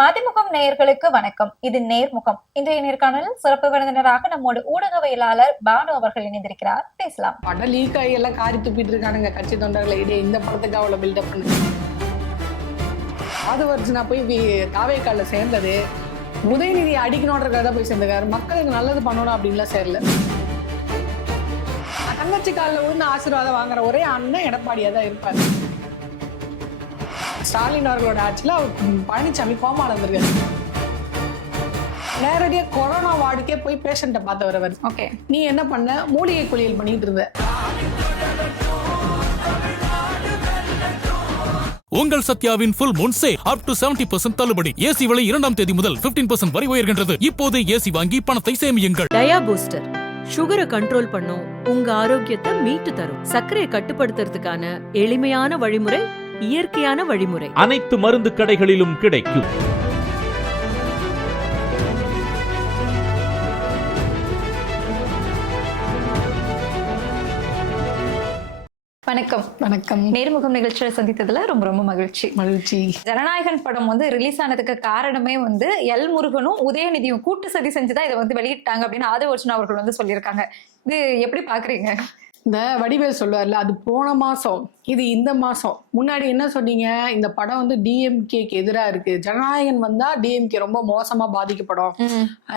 மதிமுகம் நேயர்களுக்கு வணக்கம். இது நேர்முகம். இன்றைய நேர்காணலில் சிறப்பு விருந்தினராக நம்மோடு ஊடகவியலாளர் பானு அவர்கள் இணைந்திருக்கிறார். பேசலாம். படம் லீக் ஆகி எல்லாம் காரி துப்பிட்டு இருக்கானுங்க கட்சி தொண்டர்களை. இதே இந்த படத்துக்கு அவ்வளவு பில்டப் பண்ணு. ஆதவர்ஜனா போய் தாவேக்கால சேர்ந்தது உதயநிதி அடிக்கணுன்றதுக்காக போய் சேர்ந்துக்காரு. மக்களுக்கு நல்லது பண்ணணும் அப்படின்லாம் சேரல. தங்கச்சி காலில் விழுந்து ஆசீர்வாதம் வாங்குற ஒரே அண்ணன் எடப்பாடியா தான் இருப்பாரு. ஸ்டாலின் அவர்களோட ஆட்சியில் அவர் பழனிசாமி கோமால இருந்திருக்காரு. நேரடியா கொரோனா வார்டுக்கே போய் பேஷண்ட்டை பார்த்து வரவர். ஓகே, நீ என்ன பண்ண? மூலிகை குளியல் பண்ணிட்டு இருந்த. உங்கள் சத்யாவின் full moon sale up to 70% தள்ளுபடி. ஏசி விலை 2ஆம் தேதி முதல் 15% வரை உயர்கின்றது. இப்போது ஏசி வாங்கி பணத்தை சேமியுங்கள். டயா பூஸ்டர் சுகரை கண்ட்ரோல் பண்ணும், உங்க ஆரோக்கியத்தை மீட்டு தரும். சர்க்கரையை கட்டுப்படுத்துறதுக்கான எளிமையான வழிமுறை, இயற்கையான வழிமுறை. அனைத்து மருந்து கடைகளிலும் கிடைக்கும். வணக்கம். வணக்கம். நேர்முகம் நிகழ்ச்சியை சந்தித்ததுல ரொம்ப ரொம்ப மகிழ்ச்சி. ஜனநாயகன் படம் ரிலீஸ் ஆனதுக்கு காரணமே எல் முருகனும் உதயநிதியும் கூட்டு சதி செஞ்சுதான் இதை வெளியிட்டாங்க அப்படின்னு ஆதவர்ஜனா அவர்கள் சொல்லியிருக்காங்க. இது எப்படி பாக்குறீங்க? இந்த வடிவேல் சொல்லுவார்ல, அது போன மாசம், இது இந்த மாசம். முன்னாடி என்ன சொன்னீங்க? இந்த படம் டிஎம்கேக்கு எதிராக இருக்கு, ஜனநாயகன் வந்தா டிஎம்கே ரொம்ப மோசமா பாதிக்கப்படும்.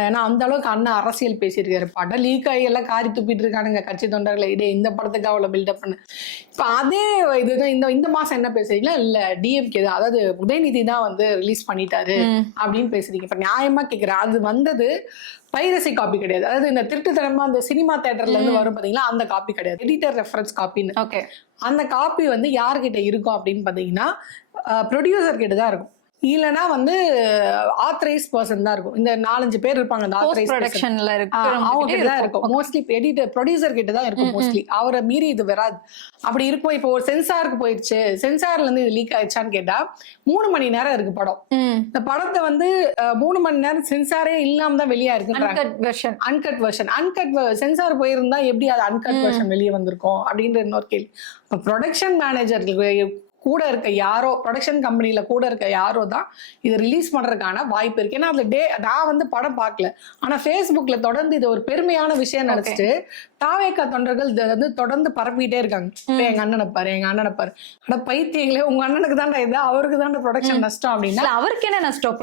ஏன்னா அந்த அளவுக்கு அண்ணன் அரசியல் பேசியிருக்காரு. படம் லீக் ஆகி எல்லாம் காரி துப்பிட்டு இருக்கானுங்க கட்சி தொண்டர்களை. இதே இந்த படத்துக்கு அவ்வளவு பில்டப் பண்ணு. இப்ப அதே இதுதான் இந்த மாசம் என்ன பேசுறீங்களா? இல்ல டிஎம்கே தான், அதாவது உதயநிதி தான் ரிலீஸ் பண்ணிட்டாரு அப்படின்னு பேசுறீங்க. இப்ப நியாயமா கேட்கிறேன், அது வந்தது பைரசி காப்பி கிடையாது. அதாவது இந்த திருட்டுத்தனமா அந்த சினிமா தியேட்டர்ல இருந்து வரும் பாத்தீங்களா, அந்த காப்பி கிடையாது, எடிட்டர் ரெஃபரன்ஸ் காப்பின்னு. ஓகே, அந்த காப்பி யார்கிட்ட இருக்கும் அப்படின்னு பாத்தீங்கன்னா ப்ரொடியூசர் கிட்ட தான் இருக்கும். இல்லைன்னா ஆத்தரைஸ் பர்சன் தான் இருக்கும். இந்த 4-5 பேர் இருப்பாங்க அந்த ஆத்தரைஸ் ப்ரொடக்ஷன்ல அவங்க கிட்ட தான் இருக்கும். மோஸ்ட்லி எடிட்டர் ப்ரொடியூசர் கிட்ட தான் இருக்கும் மோஸ்ட்லி. அவரை மீறி இது வராது. அப்படி இருக்கும். இப்போ ஒரு சென்சாருக்கு போயிடுச்சு, சென்சார்ல இருந்து இது லீக் ஆயிடுச்சான்னு கேட்டா 3 மணி நேரம் இருக்கு படம். இந்த படத்தை 3 மணி நேரம் சென்சாரே இல்லாம தான் வெளியா இருக்கு. அன்கட் வெர்ஷன் சென்சார் போயிருந்தா எப்படி அது அன்கட் வெர்ஷன் வெளியே வந்திருக்கும் அப்படின்ற இன்னொரு கேள்வி. இப்போ ப்ரொடக்ஷன் மேனேஜர் கூட இருக்க யாரோ, ப்ரொடக்ஷன் கம்பெனில கூட இருக்க யாரோ தான் இதை ரிலீஸ் பண்றதுக்கான வாய்ப்பு இருக்கு. ஏன்னா அதுல நான் படம் பார்க்கல, ஆனா ஃபேஸ்புக்ல தொடர்ந்து இது ஒரு பெருமையான விஷயம் நினைச்சிட்டு தாவேக்கா தொண்டர்கள் இதை தொடர்ந்து பரப்பிட்டே இருக்காங்க. எங்க அண்ணனை பாரு. ஆனா பைத்தியங்களே, உங்க அண்ணனுக்கு தாண்டா இது, அவருக்கு தாண்டா ப்ரொடக்ஷன் நஷ்டம் அப்படின்னா. அவருக்கு என்ன நஷ்டம்?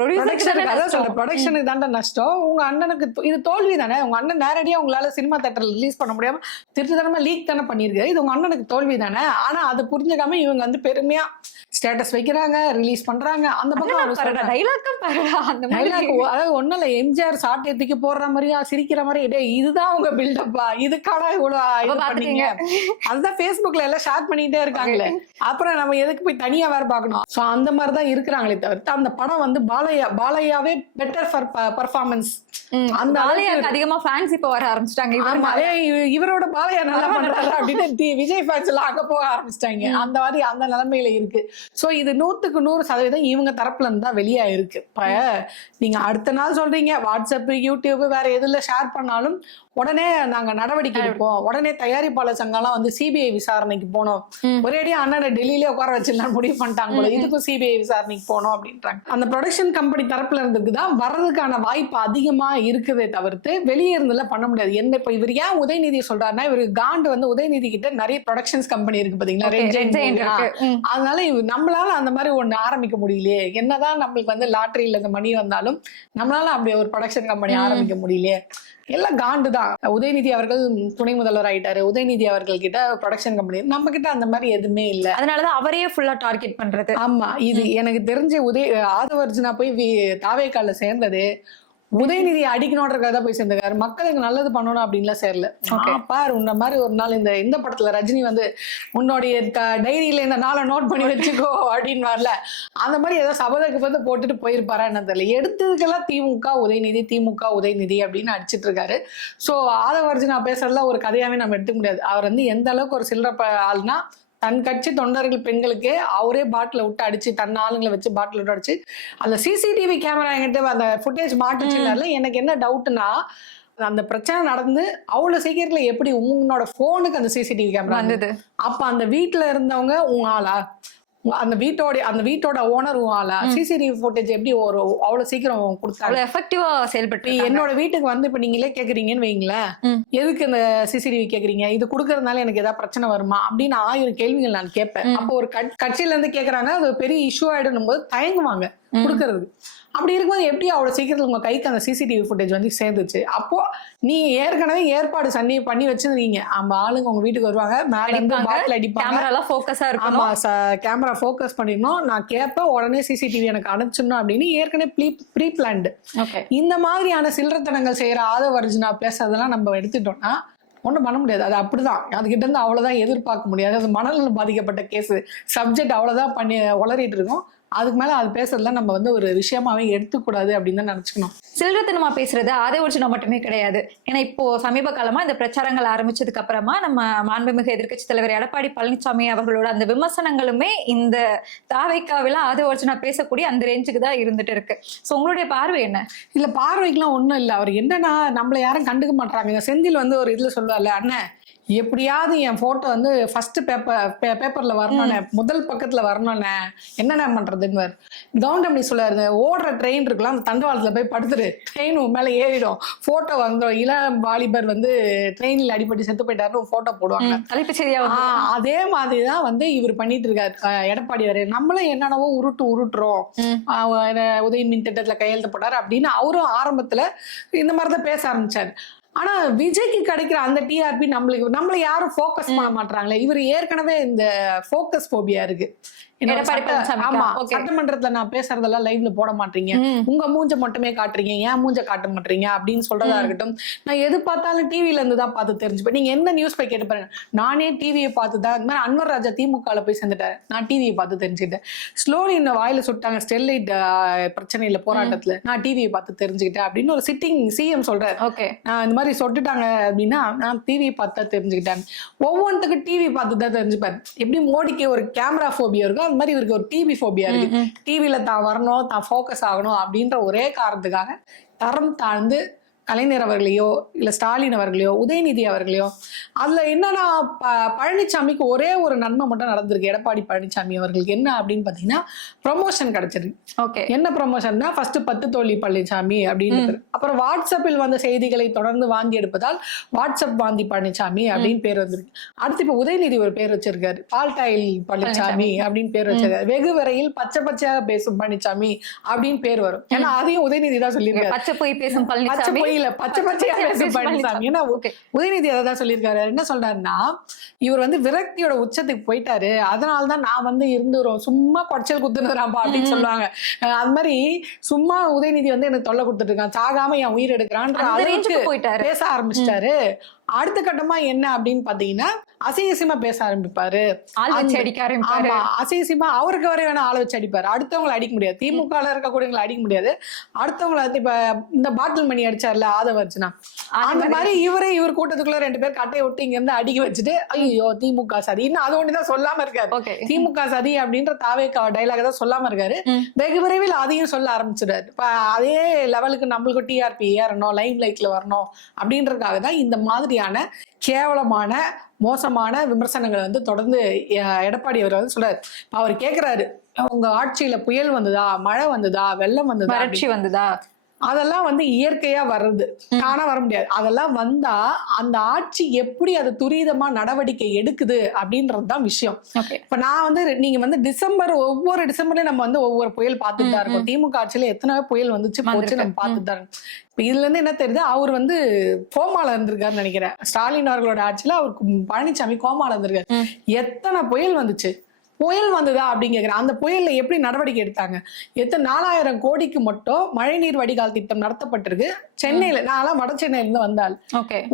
ப்ரொடக்ஷனுக்கு தாண்டா நஷ்டம். உங்க அண்ணனுக்கு இது தோல்வி தானே. உங்க அண்ணன் நேரடியா உங்களால சினிமா தியேட்டர்ல ரிலீஸ் பண்ண முடியாம திருட்டுத்தனமா லீக் தானே பண்ணிருக்காரு. இது உங்க அண்ணனுக்கு தோல்வி தானே. ஆனா அது புரிஞ்சுக்காம இவங்க பெருமையா ஸ்டேட்டஸ் வைக்கிறாங்க, ரிலீஸ் பண்றாங்க. அந்த பக்கம் அதாவது ஒண்ணும் இல்ல, எம்ஜிஆர் சாட்டை தூக்கி போடுற மாதிரியா, சிரிக்கிற மாதிரி, இதுதான் உங்க பில்டப்பா, இதுக்கான இவ்வளவு பண்ணீங்க. அதுதான் Facebookல எல்லாம் ஷேர் பண்ணிட்டே இருக்காங்களே. அப்புறம் நம்ம எதுக்கு போய் தனியா வேற பாக்கணும்? சோ அந்த மாதிரிதான் இருக்கிறாங்களே தவிர்த்து அந்த படம் பாலையாவே பெட்டர் ஃபார் பெர்ஃபார்மன்ஸ். அந்த அதிகமா ஃபேன்ஸ் இப்ப வர ஆரம்பிச்சிட்டாங்க. இவரோட பாலையா நல்லா பண்றாரு அப்படின்னு விஜய் ஃபேன்ஸ் எல்லாம் அங்க போக ஆரம்பிச்சிட்டாங்க. அந்த மாதிரி அந்த நிலைமையில இருக்கு. சோ இது 100% இவங்க தரப்புல இருந்து தான் வெளியா இருக்கு. இப்ப நீங்க அடுத்த நாள் சொல்றீங்க வாட்ஸ்அப், யூடியூப், வேற எதுல ஷேர் பண்ணாலும் உடனே நாங்க நடவடிக்கை எடுப்போம், உடனே தயாரிப்பாளர் சங்கம்லாம் சிபிஐ விசாரணைக்கு போனோம், ஒரேடியா அண்ணனை டெல்லியிலே உட்கார வச்சிடலாம் முடிவு பண்ணிட்டாங்க போல, இதுக்கும் சிபிஐ விசாரணைக்கு போனோம் அப்படின்றாங்க. அந்த ப்ரொடக்ஷன் கம்பெனி தரப்புல இருந்துதான் வர்றதுக்கான வாய்ப்பு அதிகமா இருக்குதே தவிர்த்து வெளியே இருந்துல பண்ண முடியாது. என்ன இப்ப இவர் ஏன் உதயநிதி சொல்றாருன்னா, இவருக்கு காண்டு உதயநிதி கிட்ட நிறைய ப்ரொடக்ஷன்ஸ் கம்பெனி இருக்கு பாத்தீங்களா, அதனால நம்மளால அந்த மாதிரி ஒண்ணு ஆரம்பிக்க முடியலையே. என்னதான் நம்மளுக்கு லாட்டரியில இந்த மணி வந்தாலும் நம்மளால அப்படி ஒரு ப்ரொடக்ஷன் கம்பெனி ஆரம்பிக்க முடியலையே. எல்லாம் காண்டு தான். உதயநிதி அவர்கள் துணை முதல்வர் ஆயிட்டாரு, உதயநிதி அவர்கள் கிட்ட ப்ரொடக்ஷன் கம்பெனி, நம்ம கிட்ட அந்த மாதிரி எதுவுமே இல்ல. அதனாலதான் அவரையே ஃபுல்லா டார்கெட் பண்றது. ஆமா, இது எனக்கு தெரிஞ்ச ஆதவர்ஜனா போய் தாவேக்கால சேர்ந்தது உதயநிதி அடிக்கணுன்றதுக்காக தான் போய் சேர்ந்துக்காரு. மக்களுக்கு நல்லது பண்ணணும் அப்படின்லாம் சேரல. பாரு, உன்ன மாதிரி ஒரு நாள் இந்த படத்துல ரஜினி உன்னுடைய டைரியில இந்த நாளை நோட் பண்ணி வச்சுக்கோ அப்படின்னு வரல, அந்த மாதிரி ஏதோ சபதக்கு போட்டுட்டு போயிருப்பாரா என்ன தெரியல. எடுத்ததுக்கெல்லாம் திமுக உதயநிதி அப்படின்னு அடிச்சிட்டு இருக்காரு. சோ ஆதவர்ஜனா பேசுறதுல ஒரு கதையாவே நம்ம எடுத்துக்க முடியாது. அவர் எந்த அளவுக்கு ஒரு சில்லற ஆள்னா, தன் கட்சி தொண்டர்கள் பெண்களுக்கே அவரே பாட்டில விட்டு அடிச்சு, தன் ஆளுங்களை வச்சு பாட்டில் விட்டு அடிச்சு, அந்த சிசிடிவி கேமரா என்கிட்ட அந்த ஃபுட்டேஜ் மாட்டுச்சுனால எனக்கு என்ன டவுட்னா, அந்த பிரச்சனை நடந்து அவ்வளவு சீக்கிரத்துல எப்படி உங்களோட போனுக்கு அந்த சிசிடிவி கேமரா வந்தது? அப்ப அந்த வீட்டுல இருந்தவங்க உங்க ஆளா? அந்த வீட்டோட ஓனருவால சிசிடிவி ஃபுட்டேஜ் எப்படி அவ்வளவு சீக்கிரம் கொடுத்தாங்க, அவ்வளவு எஃபெக்டிவா செயல்பட்டு என்னோட வீட்டுக்கு வந்து இப்ப நீங்களே கேக்குறீங்கன்னு வைங்களேன், எதுக்கு இந்த சிசிடிவி கேக்குறீங்க, இது குடுக்கறதுனால எனக்கு ஏதாவது பிரச்சனை வருமா அப்படின்னு 1000 கேள்விகள் நான் கேட்பேன். அப்போ ஒரு கட்சியில இருந்து கேக்குறாங்க, அது பெரிய இஷ்யூ ஆயிடும் போது தயங்குவாங்க கொடுக்கறது. அப்படி இருக்கும்போது எப்படி அவ்வளவு சீக்கிரத்துல உங்க கைக்கு அந்த சிசிடிவி ஃபுட்டேஜ் வந்து சேர்ந்துச்சு? அப்போ நீ ஏற்கனவே ஏற்பாடு பண்ணி வச்சிருந்தீங்க, அந்த ஆளுங்க உங்க வீட்டுக்கு வருவாங்க, மேல இருந்து பாட்டில் அடிப்பாங்க, கேமரா ஃபோக்கஸா இருக்கும், கேமரா ஃபோக்கஸ் பண்ணிடணும், நான் கேட்பேன் உடனே சிசிடிவி எனக்கு அனுப்பிச்சிடணும் அப்படின்னு ஏற்கனவே ப்ரீ பிளான்டு. இந்த மாதிரியான சில்லறத்தனங்கள் செய்யற ஆதவர்ஜுனா பேசுறதெல்லாம் நம்ம எடுத்துட்டோம்னா ஒன்றும் பண்ண முடியாது. அது அப்படிதான், அதுகிட்ட இருந்து அவ்வளவுதான் எதிர்பார்க்க முடியாது. அது மனநலம் பாதிக்கப்பட்ட கேஸ், சப்ஜெக்ட் அவ்வளவுதான் பண்ணி உளறிட்டு இருக்கோம். அதுக்கு மேல அது பேசுறதுல நம்ம வந்து ஒரு விஷயமாவே எடுத்துக்கூடாது அப்படின்னு தான் நினைச்சுக்கணும். சில்லறத்தனமா பேசுறது ஆதவர்ஜுனா மட்டுமே கிடையாது. ஏன்னா இப்போ சமீப காலமா இந்த பிரச்சாரங்கள் ஆரம்பிச்சதுக்கு அப்புறமா நம்ம மாண்புமிகு எதிர்க்கட்சி தலைவர் எடப்பாடி பழனிசாமி அவர்களோட அந்த விமர்சனங்களுமே இந்த தாவேக்காவில ஆதவர்ஜுனா பேசக்கூடிய அந்த ரேஞ்சுக்கு தான் இருந்துட்டு இருக்கு. சோ உங்களுடைய பார்வை என்ன? இல்ல, பார்வைக்குலாம் ஒண்ணும் இல்ல. அவர் என்னன்னா, நம்மள யாரும் கண்டுக்க மாட்டாங்க. செந்தில் வந்து ஒரு இதுல சொல்லுவார்ல, அண்ணன் எப்படியாவது என் போட்டோ வந்து ஃபர்ஸ்ட் பேப்பர்ல வரணும்னே, முதல் பக்கத்துல வரணும்னே, என்னென்ன பண்றதுன்னு கவுண்டமணி சொல்லுவாரு, ஓடுற ட்ரெயின் இருக்கலாம், அந்த தண்டவாளத்துல போய் படுத்துரு, ட்ரெயின் மேல ஏறிடும், போட்டோ வந்துடும், இளம் வாலிபர் வந்து ட்ரெயினில் அடிபட்டு செத்து போயிட்டாரு போட்டோ போடுவாங்க, தலைப்பு செய்தியா. அதே மாதிரிதான் வந்து இவர் பண்ணிட்டு இருக்காரு எடப்பாடி வரை. நம்மளும் என்னென்னவோ உருட்டுறோம், உதய மின் திட்டத்துல கையெழுத்து போட்டாரு அப்படின்னு அவரும் ஆரம்பத்துல இந்த மாதிரிதான் பேச ஆரம்பிச்சாரு. ஆனா விஜய்க்கு கிடைக்கிற அந்த டிஆர்பி நம்மள யாரும் ஃபோக்கஸ் பண்ண மாட்டாங்களே. இவர் ஏற்கனவே இந்த ஃபோக்கஸ் போபியா இருக்கு. ஆமா, சட்டமன்றத்துல நான் பேசுறதெல்லாம் லைவ்ல போட மாட்டீங்க, உங்க மூஞ்ச மட்டுமே காட்டுறீங்க, ஏன் மூஞ்ச காட்ட மாட்டீங்க அப்படின்னு சொல்றதா இருக்கட்டும். நான் எது பார்த்தாலும் டிவில இருந்து தான் பார்த்து தெரிஞ்சுப்பேன். நீங்க என்ன நியூஸ் போய் கேட்டு பாருங்க, நானே டிவியை பார்த்து தான். இந்த மாதிரி அன்வர் ராஜா திமுகல போய் சேர்ந்துட்டாரு, நான் டிவியை பார்த்து தெரிஞ்சுக்கிட்டேன். ஸ்லோலி இந்த வாயில சுட்டாங்க ஸ்டெர்லைட் பிரச்சனையில போராட்டத்துல, நான் டிவியை பார்த்து தெரிஞ்சுக்கிட்டேன் அப்படின்னு ஒரு சிட்டிங் சிஎம் சொல்றாரு. ஓகே, நான் இந்த மாதிரி சொல்லிட்டாங்க அப்படின்னா நான் டிவியை பார்த்து தான் தெரிஞ்சுக்கிட்டேன். ஒவ்வொன்றுக்கு டிவி பார்த்து தான் தெரிஞ்சுப்பாரு. எப்படி மோடிக்கு ஒரு கேமரா ஃபோபியா இருக்கும், அந்த மாதிரி இவருக்கு ஒரு டிவி ஃபோபியா இருக்கு. டிவில தான் வரணும், தான் ஃபோக்கஸ் ஆகணும் அப்படின்ற ஒரே காரணத்துக்காக தரம் தாழ்ந்து கலைஞர் அவர்களையோ இல்ல ஸ்டாலின் அவர்களையோ உதயநிதி அவர்களையோ, அதுல என்னன்னா பழனிசாமிக்கு ஒரே ஒரு நன்மை மட்டும் நடந்திருக்கு. எடப்பாடி பழனிசாமி அவர்களுக்கு என்ன அப்படின்னு பாத்தீங்கன்னா ப்ரமோஷன் கிடைச்சிருக்கு. ஓகே, என்ன ப்ரமோஷன்னா ஃபர்ஸ்ட் 10 தோழி பழனிசாமி அப்படின்னு, அப்புறம் வாட்ஸ்அப்பில் வந்த செய்திகளை தொடர்ந்து வாந்தி எடுப்பதால் வாட்ஸ்அப் வாந்தி பழனிசாமி அப்படின்னு பேர் வந்திருக்கு. அடுத்து இப்ப உதயநிதி ஒரு பேர் வச்சிருக்காரு, பால்டாயில் பழனிசாமி அப்படின்னு பேர் வச்சிருக்காரு. வெகு விரையில் பச்சை பச்சையாக பேசும் பழனிசாமி அப்படின்னு பேர் வரும். ஏன்னா அதையும் உதயநிதி தான் சொல்லியிருக்காரு, பச்சை போய் பேசும் பழனிசாமி, பச்சை பச்சையா பேசும் பழனிசாமி. ஏன்னா உதயநிதி அதான் சொல்லியிருக்காரு. என்ன சொல்றாருன்னா, இவர் வந்து விரக்தியோட உச்சத்துக்கு போயிட்டாரு, அதனாலதான் நான் வந்து இருந்துரும், சும்மா கொச்சல் குத்துனுறாப்பா அப்படின்னு சொல்லுவாங்க. அது மாதிரி சும்மா உதயநிதி வந்து எனக்கு தொல்லை கொடுத்துட்டு இருக்கான், சாகாம என் உயிர் எடுக்கிறான்ற அளவுக்கு போயிட்டாரு, பேச ஆரம்பிச்சிட்டாரு. அடுத்த கட்டமா என்ன அப்படின்னு பாத்தீங்கன்னா, அசிங்கசியமா பேச ஆரம்பிப்பாரு, அசிங்கசியமா அவருக்கு வரை வேணா ஆளை வச்சு அடிப்பாரு. அடுத்தவங்களை அடிக்க முடியாது, திமுக இருக்கக்கூடியவங்களை அடிக்க முடியாது. அடுத்தவங்களை இப்ப இந்த பாட்டில் மணி அடிச்சார்ல ஆதவர்ஜுனா, அந்த மாதிரி இவர் கூட்டத்துக்குள்ள 2 பேர் கட்டையை விட்டு இங்க இருந்து அடிக்க வச்சுட்டு, ஐயோ திமுக சதி, இன்னும் அது ஒண்ணுதான் சொல்லாம இருக்காரு. திமுக சதி அப்படின்ற தாவேக்கா டைலாக் தான் சொல்லாம இருக்காரு. வெகு விரைவில் அதையும் சொல்ல ஆரம்பிச்சிடாரு. இப்ப அதே லெவலுக்கு நம்மளுக்கு டிஆர்பி ஏறணும், லைம் லைட்ல வரணும் அப்படின்றதுக்காக தான் இந்த மாதிரியான கேவலமான மோசமான விமர்சனங்களை வந்து தொடர்ந்து எடப்பாடி அவர் வந்து சொல்றாரு. அவர் கேக்குறாரு, உங்க ஆட்சியில புயல் வந்ததா, மழை வந்ததா, வெள்ளம் வந்ததா, வறட்சி வந்ததா, அதெல்லாம் வந்து இயற்கையா வர்றது, தானா வர முடியாது. அதெல்லாம் வந்தா அந்த ஆட்சி எப்படி அது துரிதமா நடவடிக்கை எடுக்குது அப்படின்றதுதான் விஷயம். இப்ப நான் வந்து நீங்க வந்து ஒவ்வொரு டிசம்பர்லயும் நம்ம வந்து ஒவ்வொரு புயல் பார்த்துட்டு தான் இருக்கோம். திமுக ஆட்சியில எத்தனை புயல் வந்துச்சு போச்சு நம்ம பார்த்துட்டு தான் இருக்கோம். இப்ப இதுல இருந்து என்ன தெரியுது, அவர் வந்து கோமால இருந்திருக்காருன்னு நினைக்கிறேன். ஸ்டாலின் அவர்களோட ஆட்சியில அவருக்கு பழனிசாமி கோமால இருந்திருக்காரு. எத்தனை புயல் வந்துச்சு, புயல் வந்ததா அப்படின்னு கேக்குறேன். அந்த புயல்ல எப்படி நடவடிக்கை எடுத்தாங்க? 4000 கோடிக்கு மட்டும் மழைநீர் வடிகால் திட்டம் நடத்தப்பட்டிருக்கு சென்னையில. நான் வட சென்னையில இருந்து வந்தால்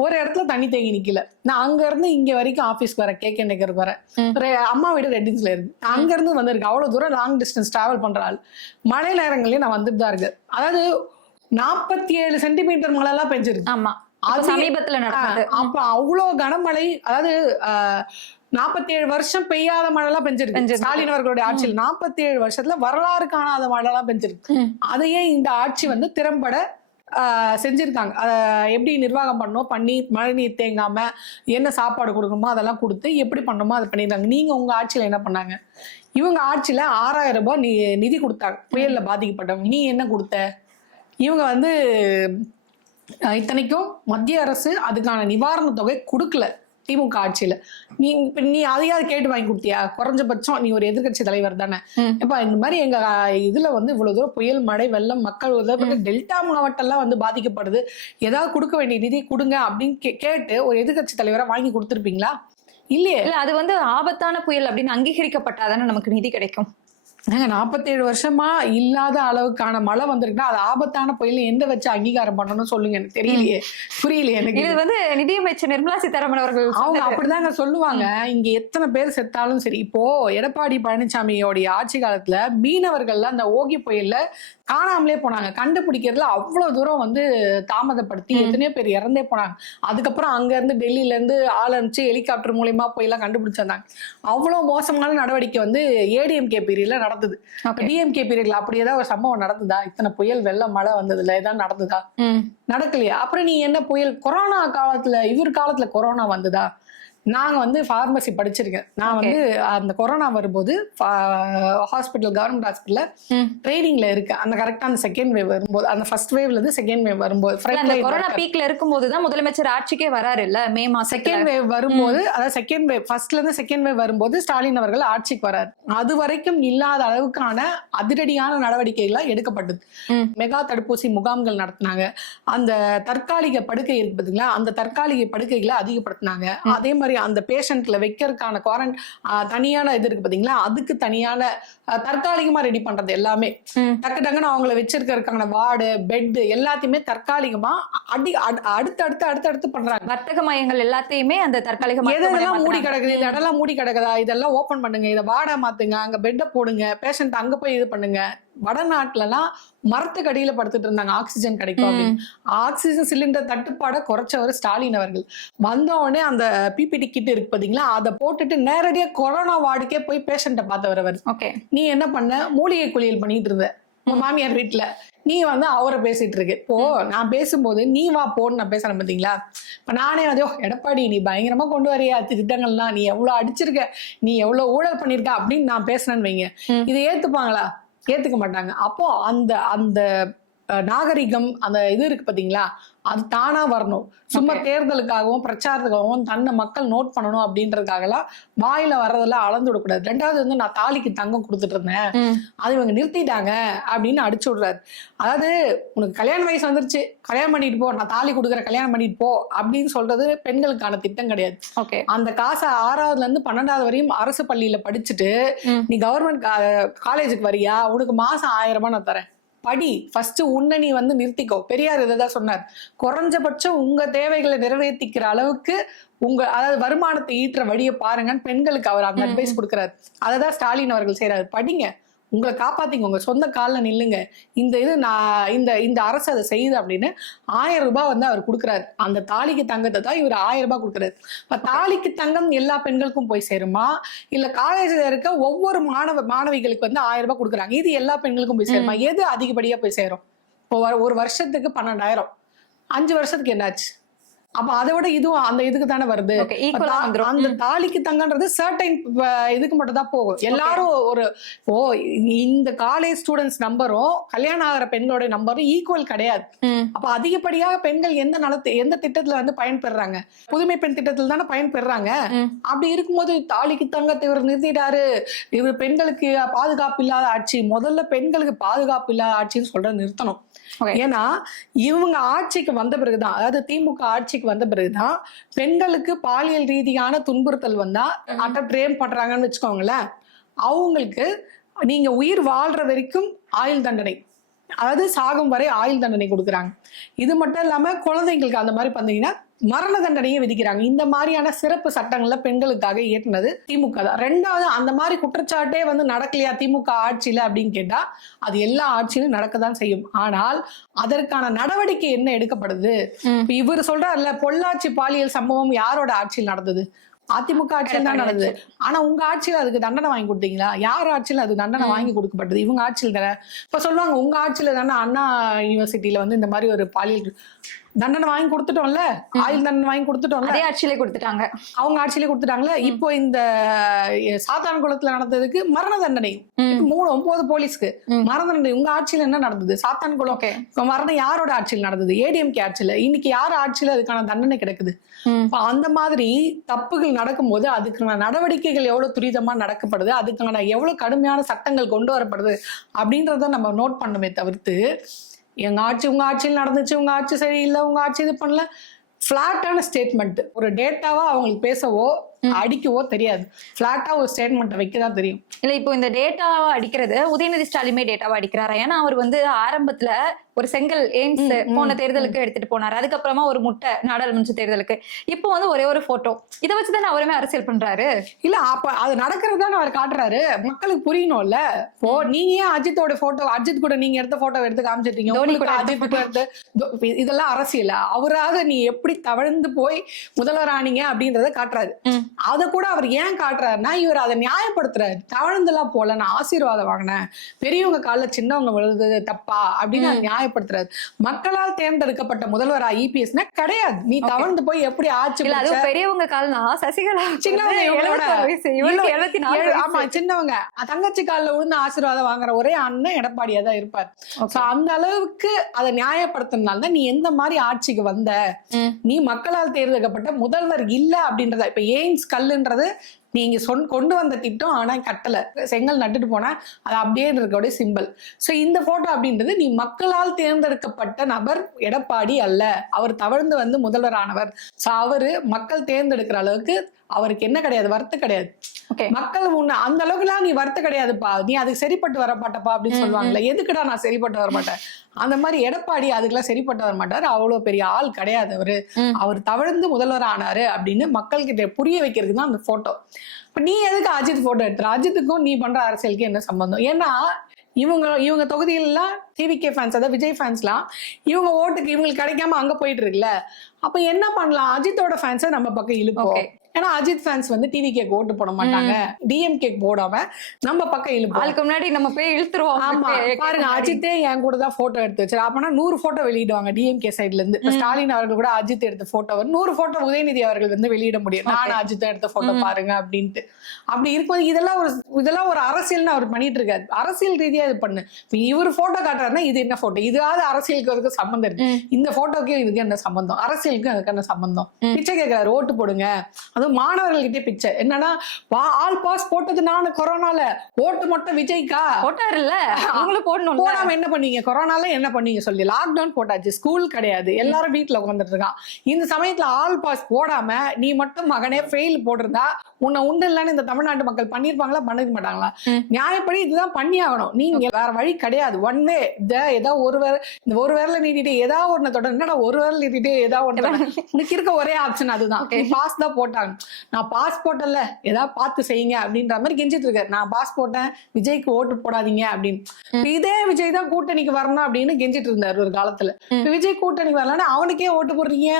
ஒரு இடத்துல தண்ணி தேங்கி நிக்கல. நான் அங்க இருந்து இங்க வரைக்கும் ஆபீஸ்க்கு வரேன், கேகே நகருக்கு வரேன், அம்மா வீடு ரெட்டின்ஸ்ல இருக்கு, அங்க இருந்து வந்திருக்கு. அவ்வளவு தூரம் லாங் டிஸ்டன்ஸ் டிராவல் பண்ற ஆள். மழை நேரங்களையும் நான் வந்துட்டு தான் இருக்கு. அதாவது 47 சென்டிமீட்டர் மழை எல்லாம் பெஞ்சிருக்கு. ஆமா, சமீபத்துல நடந்தது. அப்ப அவ்வளவு கனமழை, அதாவது 47 வருஷம் பெய்யாத மழை எல்லாம் பெஞ்சிருக்கு ஸ்டாலின் அவர்களுடைய ஆட்சியில். 47 வருஷத்துல வரலாறு காணாத மழை எல்லாம் பெஞ்சிருக்கு. அதையே இந்த ஆட்சி வந்து திறம்பட செஞ்சிருக்காங்க. எப்படி நிர்வாகம் பண்ணி மழை நீர் தேங்காம என்ன சாப்பாடு கொடுக்கணுமோ அதெல்லாம் கொடுத்து எப்படி பண்ணணுமோ அதை பண்ணிருக்காங்க. நீங்க உங்க ஆட்சியில என்ன பண்ணாங்க? இவங்க ஆட்சியில 6,000 ரூபாய் நிதி கொடுத்தாங்க புயல்ல பாதிக்கப்பட்டவங்க. நீ என்ன கொடுத்த? இவங்க வந்து இத்தனைக்கும் மத்திய அரசு அதுக்கான நிவாரண தொகை கொடுக்கல திமுக ஆட்சியில. நீ அதையாவது கேட்டு வாங்கி கொடுத்தியா? குறைஞ்சபட்சம் நீ ஒரு எதிர்கட்சி தலைவர் தானே. இப்ப இந்த மாதிரி எங்க இதுல வந்து இவ்வளவு தூரம் புயல், மழை, வெள்ளம், மக்கள் டெல்டா மாவட்டம் எல்லாம் வந்து பாதிக்கப்படுது, ஏதாவது கொடுக்க வேண்டிய நிதி கொடுங்க அப்படின்னு கேட்டு ஒரு எதிர்கட்சி தலைவரை வாங்கி கொடுத்துருப்பீங்களா? இல்லையே. இல்ல அது வந்து ஆபத்தான புயல் அப்படின்னு அங்கீகரிக்கப்பட்டாதானே நமக்கு நிதி கிடைக்கும். 47 வருஷமா இல்லாத அளவுக்கான மழை வந்திருக்குன்னா அது ஆபத்தான புயல் எந்த வச்சு அங்கீகாரம் பண்ணணும்னு சொல்லுங்க. எனக்கு தெரியலையே, புரியலையே எனக்கு. இது வந்து நிதியமைச்சர் நிர்மலா சீதாராமன் அவர்கள் அவங்க அப்படிதாங்க சொல்லுவாங்க. இங்க எத்தனை பேர் செத்தாலும் சரி. இப்போ எடப்பாடி பழனிசாமியோடைய ஆட்சி காலத்துல மீனவர்கள்ல அந்த ஓகி புயல்ல காணாமலே போனாங்க. கண்டுபிடிக்கிறதுல அவ்வளவு தூரம் வந்து தாமதப்படுத்தி எத்தனையோ பேர் இறந்தே போனாங்க. அதுக்கப்புறம் அங்க இருந்து டெல்லியில இருந்து ஆள் அனுப்பிச்சு ஹெலிகாப்டர் மூலியமா போய் எல்லாம் கண்டுபிடிச்சிருந்தாங்க. அவ்வளவு மோசமான நடவடிக்கை வந்து ஏடிஎம்கே பீரியட்ல நடந்தது. டிஎம்கே பீரியட்ல அப்படி ஏதாவது ஒரு சம்பவம் நடந்ததா? இத்தனை புயல், வெள்ளம், மழை வந்ததுல ஏதாவது நடந்ததா? நடக்கலையா? அப்புறம் நீ என்ன புயல், கொரோனா காலத்துல இவர் காலத்துல கொரோனா வந்ததா? நாங்க வந்து ஃபார்மசி படிச்சிருக்கேன். நான் வந்து அந்த கொரோனா வரும்போது ஹாஸ்பிட்டல், கவர்மெண்ட் ஹாஸ்பிட்டல்ல ட்ரைனிங்ல இருக்கேன். அந்த கரெக்டா அந்த செகண்ட் வேவ் வரும்போது, அந்த ஃபர்ஸ்ட் வேவ்ல இருந்து செகண்ட் வேவ் வரும்போது, கொரோனா பீக்ல இருக்கும்போதுதான் முதலமைச்சர் ஆட்சிக்கே வராரு இல்ல, மே மாசம். செகண்ட் வேவ் வரும்போது, அதாவது செகண்ட் வேவ் ஃபர்ஸ்ட்ல இருந்து செகண்ட் வேவ் வரும்போது ஸ்டாலின் அவர்கள் ஆட்சிக்கு வராரு. அது வரைக்கும் இல்லாத அளவுக்கான அதிரடியான நடவடிக்கைகள் எடுக்கப்பட்டது. மெகா தடுப்பூசி முகாம்கள் நடத்தினாங்க. அந்த தற்காலிக படுக்கை இருக்கு பாத்தீங்களா, அந்த தற்காலிக படுக்கைகளை அதிகப்படுத்தினாங்க. அதே மாதிரி அந்த பேஷண்ட்ல வைக்கிறதுக்கான தனியான இது இருக்கு பாத்தீங்களா, அதுக்கு தனியான தற்காலிகமா ரெடி பண்றது எல்லாமே டக்கு டக்குன்னு அவங்கள வச்சிருக்கிறதுக்கான வார்டு, பெட் எல்லாத்தையுமே தற்காலிகமா அடுத்து பண்றாங்க. வர்த்தக மையங்கள் எல்லாத்தையுமே அந்த தற்காலிக எதெல்லாம் மூடி கிடக்குது, இந்த இடம்லாம் மூடி கிடக்குதா, இதெல்லாம் ஓபன் பண்ணுங்க, இதை வாடை மாத்துங்க, அங்க பெட்டை போடுங்க, பேஷண்ட் அங்க போய் இது பண்ணுங்க. வடநாட்டுலலாம் மரத்துக்கு அடியில படுத்துட்டு இருந்தாங்க ஆக்சிஜன் கிடைக்கும் அப்படின்னு. ஆக்சிஜன் சிலிண்டர் தட்டுப்பாடை குறைச்சவர் ஸ்டாலின் அவர்கள். வந்த உடனே அந்த பிபிடி கிட் இருக்கு பாத்தீங்களா, அதை போட்டுட்டு நேரடியா கொரோனா வார்டுக்கே போய் பேஷண்ட்டை பார்த்தவர் அவர். ஓகே, நீ என்ன பண்ண? மூலிகை குளியல் பண்ணிட்டு இருந்த உங்க மாமியார் வீட்டுல. நீ வந்து அவரை பேசிட்டு இருக்கு. இப்போ நான் பேசும்போது நீ வா போன்னு நான் பேசுறேன் பாத்தீங்களா. இப்ப நானே வந்து எடப்பாடி நீ பயங்கரமா கொண்டு வரையா திட்டங்கள்லாம், நீ எவ்வளவு அடிச்சிருக்க, நீ எவ்வளவு ஊழல் பண்ணிருக்க அப்படின்னு நான் பேசுனேன்னு வைங்க, இதை ஏத்துப்பாங்களா? ஏத்துக்க மாட்டாங்க. அப்போ அந்த அந்த நாகரிகம், அந்த இது இருக்கு பாத்தீங்களா, அது தானா வரணும். சும்மா தேர்தலுக்காகவும் பிரச்சாரத்துக்காகவும் தன்னை மக்கள் நோட் பண்ணணும் அப்படின்றதுக்காகலாம் வாயில வர்றதெல்லாம் அளந்து விடக்கூடாது. ரெண்டாவது வந்து நான் தாலிக்கு தங்கம் கொடுத்துட்டு இருந்தேன், அது இவங்க நிறுத்திட்டாங்க அப்படின்னு அடிச்சு விடுறாரு. அதாவது உனக்கு கல்யாண வயசு வந்துருச்சு, கல்யாணம் பண்ணிட்டு போ, நான் தாலி கொடுக்குறேன், கல்யாணம் பண்ணிட்டு போ அப்படின்னு சொல்றது பெண்களுக்கான திட்டம் கிடையாது. ஓகே, அந்த காசை 6ஆவதுல இருந்து 12ஆவது வரையும் அரசு பள்ளியில படிச்சுட்டு நீ கவர்மெண்ட் காலேஜுக்கு வரியா, உனக்கு மாசம் 1000 ரூபாய் நான் தரேன், படி. ஃபர்ஸ்ட் உன்னை நீ வந்து நிறுத்திக்கோ. பெரியார் இதைதான் சொன்னார். குறைஞ்சபட்சம் உங்க தேவைகளை நிறைவேற்றிக்கிற அளவுக்கு அதாவது வருமானத்தை ஈட்டுற வழியை பாருங்கன்னு பெண்களுக்கு அவர் அந்த அட்வைஸ் கொடுக்கிறாரு. அதைதான் ஸ்டாலின் அவர்கள் செய்யறாரு. படிங்க, உங்களை காப்பாத்திங்க, உங்க சொந்த காலில் நில்லுங்க. இந்த அரசு அதை செய்யுது அப்படின்னு 1000 ரூபாய் வந்து அவர் கொடுக்குறாரு. அந்த தாலிக்கு தங்கத்தை தான் இவர் 1000 ரூபாய் கொடுக்குறாரு. இப்ப தாலிக்கு தங்கம் எல்லா பெண்களுக்கும் போய் சேருமா, இல்ல காலேஜ்ல இருக்க ஒவ்வொரு மாணவிகளுக்கு வந்து 1000 ரூபாய் கொடுக்குறாங்க, இது எல்லா பெண்களுக்கும் போய் சேருமா? எது அதிகப்படியா போய் சேரும்? இப்போ ஒரு வருஷத்துக்கு 12,000, 5 வருஷத்துக்கு என்னாச்சு? அப்ப அதை விட இதுவும் அந்த இதுக்கு தானே வருது. அந்த தாலிக்கு தங்கன்றது சர்டைன் இதுக்கு மட்டும் தான் போகும். எல்லாரும் இந்த காலேஜ் ஸ்டூடெண்ட்ஸ் நம்பரும் கல்யாணம் ஆகிற பெண்களோட நம்பரும் ஈக்குவல் கிடையாது. அப்ப அதிகப்படியாக பெண்கள் எந்த திட்டத்துல வந்து பயன்பெறாங்க? புதுமை பெண் திட்டத்துல தானே பயன்பெறாங்க. அப்படி இருக்கும்போது தாலிக்கு தங்கத்தை இவர் நிறுத்திட்டாரு, இவர் பெண்களுக்கு பாதுகாப்பு இல்லாத ஆட்சி. முதல்ல பெண்களுக்கு பாதுகாப்பு இல்லாத ஆட்சின்னு சொல்ற நிறுத்தணும். ஏன்னா இவங்க ஆட்சிக்கு வந்த பிறகுதான், அதாவது திமுக ஆட்சிக்கு வந்த பிறகுதான் பெண்களுக்கு பாலியல் ரீதியான துன்புறுத்தல் வந்தா பிரேம் பண்றாங்கன்னு வச்சுக்கோங்களேன், அவங்களுக்கு நீங்க உயிர் வாழ்ற வரைக்கும் ஆயுள் தண்டனை, அதாவது சாகும் வரை ஆயுள் தண்டனை கொடுக்குறாங்க. இது மட்டும் இல்லாம குழந்தைங்களுக்கு அந்த மாதிரி பண்ணீங்கன்னா மரண தண்டனையை விதிக்கிறாங்க. இந்த மாதிரியான சிறப்பு சட்டங்கள்ல பெண்களுக்காக இயற்றினது திமுக தான். ரெண்டாவது, அந்த மாதிரி குற்றச்சாட்டே வந்து நடக்கலையா திமுக ஆட்சியில அப்படின்னு கேட்டா அது எல்லா ஆட்சியிலும் நடக்கதான் செய்யும். ஆனால் அதற்கான நடவடிக்கை என்ன எடுக்கப்படுது? இவர் சொல்றாருல, பொள்ளாச்சி பாலியல் சம்பவம் யாரோட ஆட்சியில் நடந்தது? அதிமுக ஆட்சியில் தான் நடந்தது. ஆனா உங்க ஆட்சியில அதுக்கு தண்டனை வாங்கி கொடுத்தீங்களா? யார் ஆட்சியில அது தண்டனை வாங்கி கொடுக்கப்பட்டது? இவங்க ஆட்சியில் தானே. இப்ப சொல்லுவாங்க உங்க ஆட்சியில தானே அண்ணா யூனிவர்சிட்டியில வந்து இந்த மாதிரி ஒரு பாலியல் தண்டனை வாங்கி கொடுத்துட்டோம்ல, ஆயுள் தண்டனை வாங்கி கொடுத்துட்டோம்ல, அதே ஆட்சியிலே கொடுத்துட்டாங்க. அவங்க ஆட்சியிலே கொடுத்துட்டாங்கல்ல. இப்போ இந்த சாத்தான்குளத்துல நடந்ததுக்கு மரண தண்டனை, 9 போலீஸ்க்கு மரண தண்டனை. உங்க ஆட்சியில என்ன நடந்தது? சாத்தான்குளம் மரணம் யாரோட ஆட்சியில் நடந்தது? ஏடிஎம்கே ஆட்சியில. இன்னைக்கு யார் ஆட்சியில அதுக்கான தண்டனை கிடைக்குது? அந்த மாதிரி தப்புகள் நடக்கும்போது அதுக்கான நடவடிக்கைகள் எவ்வளவு துரிதமா நடக்கப்படுது, அதுக்கான எவ்வளவு கடுமையான சட்டங்கள் கொண்டு வரப்படுது அப்படின்றத நம்ம நோட் பண்ணுமே தவிர்த்து, எங்க ஆட்சி உங்க ஆட்சியில் நடந்துச்சு, உங்க ஆட்சி சரியில்லை, உங்க ஆட்சி இது பண்ணல, பிளாட்டான ஸ்டேட்மெண்ட். ஒரு டேட்டாவா அவங்களுக்கு பேசவோ அடிக்கவோ தெரியாது. பிளாட்டா ஒரு ஸ்டேட்மெண்ட் வைக்கதான் தெரியும். இல்ல இப்போ இந்த டேட்டாவா அடிக்கிறது உதயநிதி ஸ்டாலினுமே டேட்டாவா அடிக்கிறாரா? ஏன்னா அவர் வந்து ஆரம்பத்துல ஒரு செங்கல் எய்ம்ஸ் போன தேர்தலுக்கு எடுத்துட்டு போனாரு, அதுக்கப்புறமா ஒரு முட்டை நாடாளுமன்ற தேர்தலுக்கு, இப்போ வந்து ஒரே ஒரு போட்டோ, இதை வச்சுதானே அவருமே அரசியல் பண்றாரு. இல்ல அப்ப அது நடக்கிறது தானே அவர் காட்டுறாரு, மக்களுக்கு புரியணும்ல. இப்போ நீங்க ஏன் அஜித்தோட போட்டோ, அஜித் கூட நீங்க எடுத்த போட்டோ எடுத்து காமிச்சிட்டீங்க, அஜித் கூட எடுத்து, இதெல்லாம் அரசியல். அவராக நீ எப்படி தவழ்ந்து போய் முதல்வர் ஆனீங்க அப்படின்றத காட்டுறாரு. அதை கூட அவர் ஏன் காட்டுறாருன்னா, இவர் அதை நியாயப்படுத்துறாரு. தவழ்ந்துலாம் போல, நான் ஆசீர்வாதம் வாங்கினேன், பெரியவங்க காலில் சின்னவங்க விழுந்தது தப்பா அப்படின்னு நியாயப்படுத்துறாரு. மக்களால் தேர்ந்தெடுக்கப்பட்ட முதல்வரா இபிஎஸ்னா கிடையாது. நீ தவழ்ந்து போய் எப்படி ஆட்சி, பெரியவங்க கால்னா சசிகலா ஆமா சின்னவங்க தங்கச்சி காலில் விழுந்து ஆசீர்வாதம் வாங்குற ஒரே அண்ணன் எடப்பாடியா தான் இருப்பார். அந்த அளவுக்கு அதை நியாயப்படுத்தினால தான் நீ எந்த மாதிரி ஆட்சிக்கு வந்த, நீ மக்களால் தேர்ந்தெடுக்கப்பட்ட முதல்வர் இல்ல அப்படின்றத. இப்ப எய்ம்ஸ் கல்லுன்றது நீங்க கொண்டு வந்த திட்டம், ஆனா கட்டல, செங்கல் நட்டுட்டு போனா அது அப்படியே இருக்கக்கூடிய சிம்பிள். சோ இந்த போட்டோ அப்படின்றது நீ மக்களால் தேர்ந்தெடுக்கப்பட்ட நபர் எடப்பாடி அல்ல, அவர் தவழ்ந்து வந்து முதல்வர் ஆனவர். சோ அவரு மக்கள் தேர்ந்தெடுக்கிற அளவுக்கு அவருக்கு என்ன கிடையாது, வருத்த கிடையாது. மக்கள் உன்னை அந்த அளவுக்கு எல்லாம் நீ வருத்த கிடையாதுப்பா, நீ அதுக்கு சரிப்பட்டு வரமாட்டப்பா அப்படின்னு சொல்லுவாங்கல்ல. எதுக்குடா நான் சரிப்பட்டு வரமாட்டேன், அந்த மாதிரி எடப்பாடி அதுக்கெல்லாம் சரிப்பட்டு வர மாட்டாரு. அவ்வளவு பெரிய ஆள் கிடையாது அவரு. அவர் தவழ்ந்து முதல்வர் ஆனாரு அப்படின்னு மக்கள் கிட்ட புரிய வைக்கிறதுக்கு தான் அந்த போட்டோ. இப்ப நீ எதுக்கு அஜித் போட்டோ எடுத்துற? அஜித்துக்கும் நீ பண்ற அரசியலுக்கு என்ன சம்பந்தம்? ஏன்னா இவங்க தொகுதியிலாம் டிவிகே ஃபேன்ஸ், அதாவது விஜய் ஃபேன்ஸ்லாம் இவங்க ஓட்டுக்கு இவங்களுக்கு கிடைக்காம அங்க போயிட்டு இருக்குல்ல. அப்ப என்ன பண்ணலாம், அஜித்தோட ஃபேன்ஸை நம்ம பக்கம் இழுப்போம். ஏன்னா அஜித் ஃபேன்ஸ் வந்து டிவிகேக்கு ஓட்டு போட மாட்டாங்க, டிஎம்கே போடாம நம்ம பக்கம் இழுப்போம். அதுக்கு முன்னாடி நம்ம போய் இழுத்துருவோம். ஆமா பாருங்க, அஜித்தே என் கூட தான் போட்டோ எடுத்து வச்சு, அப்பனா 100 போட்டோ வெளியிடுவாங்க டிஎம்கே சைட்ல இருந்து. ஸ்டாலின் அவர்கள் கூட அஜித் எடுத்த போட்டோ 100 போட்டோ உதயநிதி அவர்கள் வந்து வெளியிட முடியும், நானும் அஜித் எடுத்த போட்டோ பாருங்க அப்படின்ட்டு. அப்படி இருக்கும்போது இதெல்லாம் ஒரு அரசியல்னு அவர் பண்ணிட்டு இருக்காரு. அரசியல் ரீதியா இது பண்ணு. இவர் போட்டோ காட்டுறாருன்னா இது என்ன போட்டோ, இதாவது அரசியலுக்கு அதுக்கு சம்பந்தம் இருக்கு. இந்த போட்டோக்கு இதுக்கு என்ன சம்பந்தம், அரசியலுக்கு அதுக்கு என்ன சம்பந்தம்? பிச்சை கேட்கிறாரு, ஓட்டு போடுங்க. அதுவும் மாணவர்கள்கிட்டே பிச்சை என்னன்னா, ஆல் பாஸ் போட்டது நானு கொரோனால, ஓட்டு மட்டும் விஜய்க்கா போட்டாருல்ல, அவங்களும் போடணும். போடாம என்ன பண்ணீங்க, கொரோனால என்ன பண்ணீங்க சொல்லி லாக்டவுன் போட்டாச்சு, ஸ்கூல் கிடையாது, எல்லாரும் வீட்டுல உட்காந்துட்டு இருக்கான். இந்த சமயத்துல ஆல் பாஸ் போடாம நீ மட்டும் மகனே ஃபெயில் போட்டிருந்தா உன்னை உண்டு இல்லைன்னு இந்த தமிழ்நாட்டு மக்கள் பண்ணிருப்பாங்களா, பண்ணிக்க மாட்டாங்களா? நியாயப்படி இதுதான் பண்ணி ஆகணும். நீங்க வேற வழி கிடையாது. One way. ஏதோ ஒரு வேலை நீட்டிட்டு ஏதாவது ஒண்ணு தொடர், என்னடா ஒரு வேலை நீட்டிட்டு ஏதாவது ஒண்ணு, உனக்கு இருக்க ஒரே ஆப்ஷன் அதுதான். பாஸ் தான் போட்டாங்க, நான் பாஸ் போட்டல, ஏதாவது பார்த்து செய்யுங்க அப்படின்ற மாதிரி கெஞ்சிட்டு இருக்காரு. நான் பாஸ் போட்டேன், விஜய்க்கு ஓட்டு போடாதீங்க அப்படின்னு. இதே விஜய் தான் கூட்டணிக்கு வரணும் அப்படின்னு கெஞ்சிட்டு இருந்தாரு ஒரு காலத்துல. விஜய் கூட்டணிக்கு வரலன்னா அவனுக்கே ஓட்டு போடுறீங்க,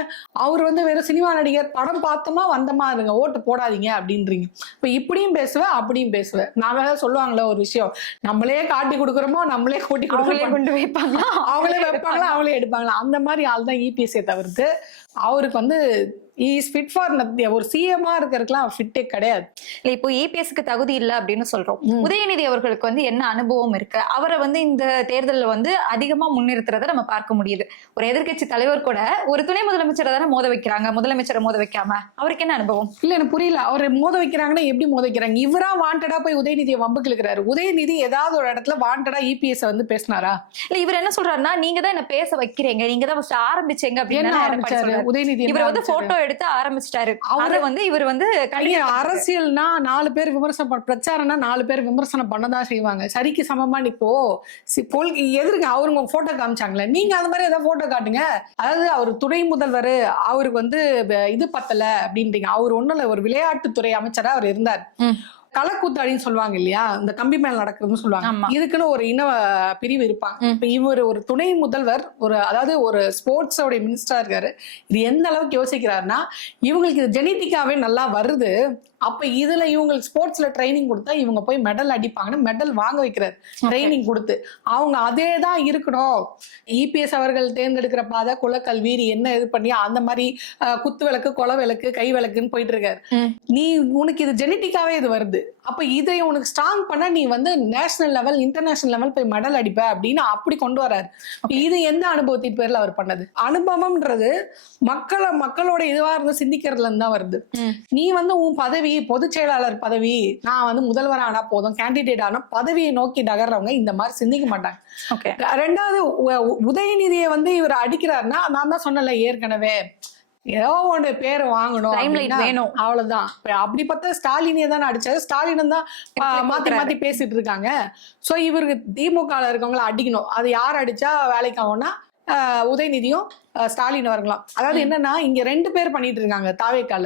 அவர் வந்து வெறும் சினிமா நடிகர், படம் பார்த்தோமா வந்தமா இருங்க, ஓட்டு போடாதீங்க அப்படின்றீங்க. இப்ப இப்படியும் பேசுவேன் அப்படியும் பேசுவேன். நான் வேற சொல்லுவாங்களே ஒரு விஷயம், நம்மளே காட்டி கொடுக்குறோமோ நம்மளே கூட்டி கொடுக்குறோம், கொண்டு வைப்பாங்க, அவங்களே வைப்பாங்களா அவங்களே எடுப்பாங்களா, அந்த மாதிரி ஆள் தான் இபிஎஸ்ஐ தவிர்த்து அவருக்கு வந்து இஸ் ஃபிட் ஃபார் ஒரு சிஎம்மா இருக்கிறதுக்குலாம் ஃபிட்டே கிடையாது. இல்ல இப்போ இபிஎஸ்க்கு தகுதி இல்லை அப்படின்னு சொல்றோம். உதயநிதி அவர்களுக்கு வந்து என்ன அனுபவம் இருக்கு, அவரை வந்து இந்த தேர்தலில் வந்து அதிகமா முன்னிறுத்துறத நம்ம பார்க்க முடியுது. ஒரு எதிர்கட்சி தலைவர் கூட ஒரு துணை முதலமைச்சரை தானே மோத வைக்கிறாங்க, முதலமைச்சரை மோத வைக்காம. அவருக்கு என்ன அனுபவம்? இல்ல எனக்கு புரியல, அவர் மோத வைக்கிறாங்கன்னா எப்படி மோத வைக்கிறாங்க? இவரா வாண்டடா போய் உதயநிதியை வம்புக்கு இழுக்கிறாரு. உதயநிதி ஏதாவது ஒரு இடத்துல வாண்டடா இபிஎஸ் வந்து பேசினாரா? இல்ல இவர் என்ன சொல்றாருன்னா, நீங்க தான் என்ன பேச வைக்கிறீங்க, நீங்க தான் ஆரம்பிச்சீங்க அப்படின்னு. உதயநிதி இவர் வந்து போட்டோ எடுத்து ஆரம்பிச்சிட்டாரு. அவரை வந்து இவர் வந்து அரசியல்னா 4 பேர் விமர்சனம், பிரச்சாரம்னா 4 பேர் விமர்சனம் பண்ணதான் செய்வாங்க. சரிக்கு சமமா நிப்போ எதிர்க்க அவருங்க போட்டோ காமிச்சாங்களே, நீங்க அந்த மாதிரி ஏதாவது போட்டோ காட்டுங்க. அதாவது அவர் துணை முதல்வர், அவருக்கு வந்து இது பத்தல அப்படின்றீங்க. அவர் ஒண்ணும் இல்ல, ஒரு விளையாட்டுத்துறை அமைச்சரா அவர் இருந்தார். களக்கூத்தாடின்னு சொல்லுவாங்க இல்லையா, இந்த கம்பி மேல நடக்கிறதுன்னு சொல்லுவாங்க. இதுக்குன்னு ஒரு இன பிரிவு இருப்பாங்க. இப்ப இவர் ஒரு துணை முதல்வர், அதாவது ஒரு ஸ்போர்ட்ஸோட மினிஸ்டரா இருக்காரு. இது எந்த அளவுக்கு யோசிக்கிறாருன்னா, இவங்களுக்கு இது ஜெனட்டிக்காவே நல்லா வருது, அப்ப இதுல இவங்களுக்கு ஸ்போர்ட்ஸ்ல ட்ரைனிங் கொடுத்தா இவங்க போய் மெடல் அடிப்பாங்கன்னு மெடல் வாங்க வைக்கிறாரு ட்ரைனிங் கொடுத்து. அவங்க அதே தான் இருக்கணும். இபிஎஸ் அவர்கள் தேர்ந்தெடுக்கிற பாதை குலக்கல்வி என்ன இது பண்ணி அந்த மாதிரி குத்து விளக்கு கொலை விளக்கு கை விளக்குன்னு போயிட்டு இருக்காரு. நீ உனக்கு இது ஜெனட்டிக்காவே இது வருது. அப்ப இதை உனக்கு ஸ்ட்ராங் பண்ண நீ வந்து நேஷனல் லெவல் இன்டர்நேஷனல் லெவல் போய் மெடல் அடிப்ப அப்படின்னு அப்படி கொண்டு வர்றாரு. இது எந்த அனுபவத்தின் பேர்ல அவர் பண்ணது? அனுபவம்ன்றது மக்களோட இதுவா இருந்து சிந்திக்கிறதுல இருந்து தான் வருது. நீ வந்து உன் பதவி பொதுச் செயலாளர் பதவி, நான் வந்து முதல்வர் ஆனா போதும், கேண்டிடேட் ஆனா பதவியை நோக்கி நகர்றவங்க இந்த மாதிரி சிந்திக்க மாட்டாங்க. ரெண்டாவது, உதயநிதியை வந்து இவர் அடிக்கிறாருன்னா, நான் தான் சொன்னல ஏற்கனவே ஏதோ ஒன்று பேர் வாங்கணும் அவ்வளவுதான். அப்படி பார்த்தா ஸ்டாலினே தானே அடிச்சாரு. ஸ்டாலின் தான் மாத்தி மாத்தி பேசிட்டு இருக்காங்க. சோ இவருக்கு திமுக இருக்கவங்கள அடிக்கணும். அது யார் அடிச்சா வேலைக்கு ஆகும்னா உதயநிதியும் ஸ்டாலின் வரலாம். அதாவது என்னன்னா இங்க 2 பேர் பண்ணிட்டு இருக்காங்க தாவேக்கால.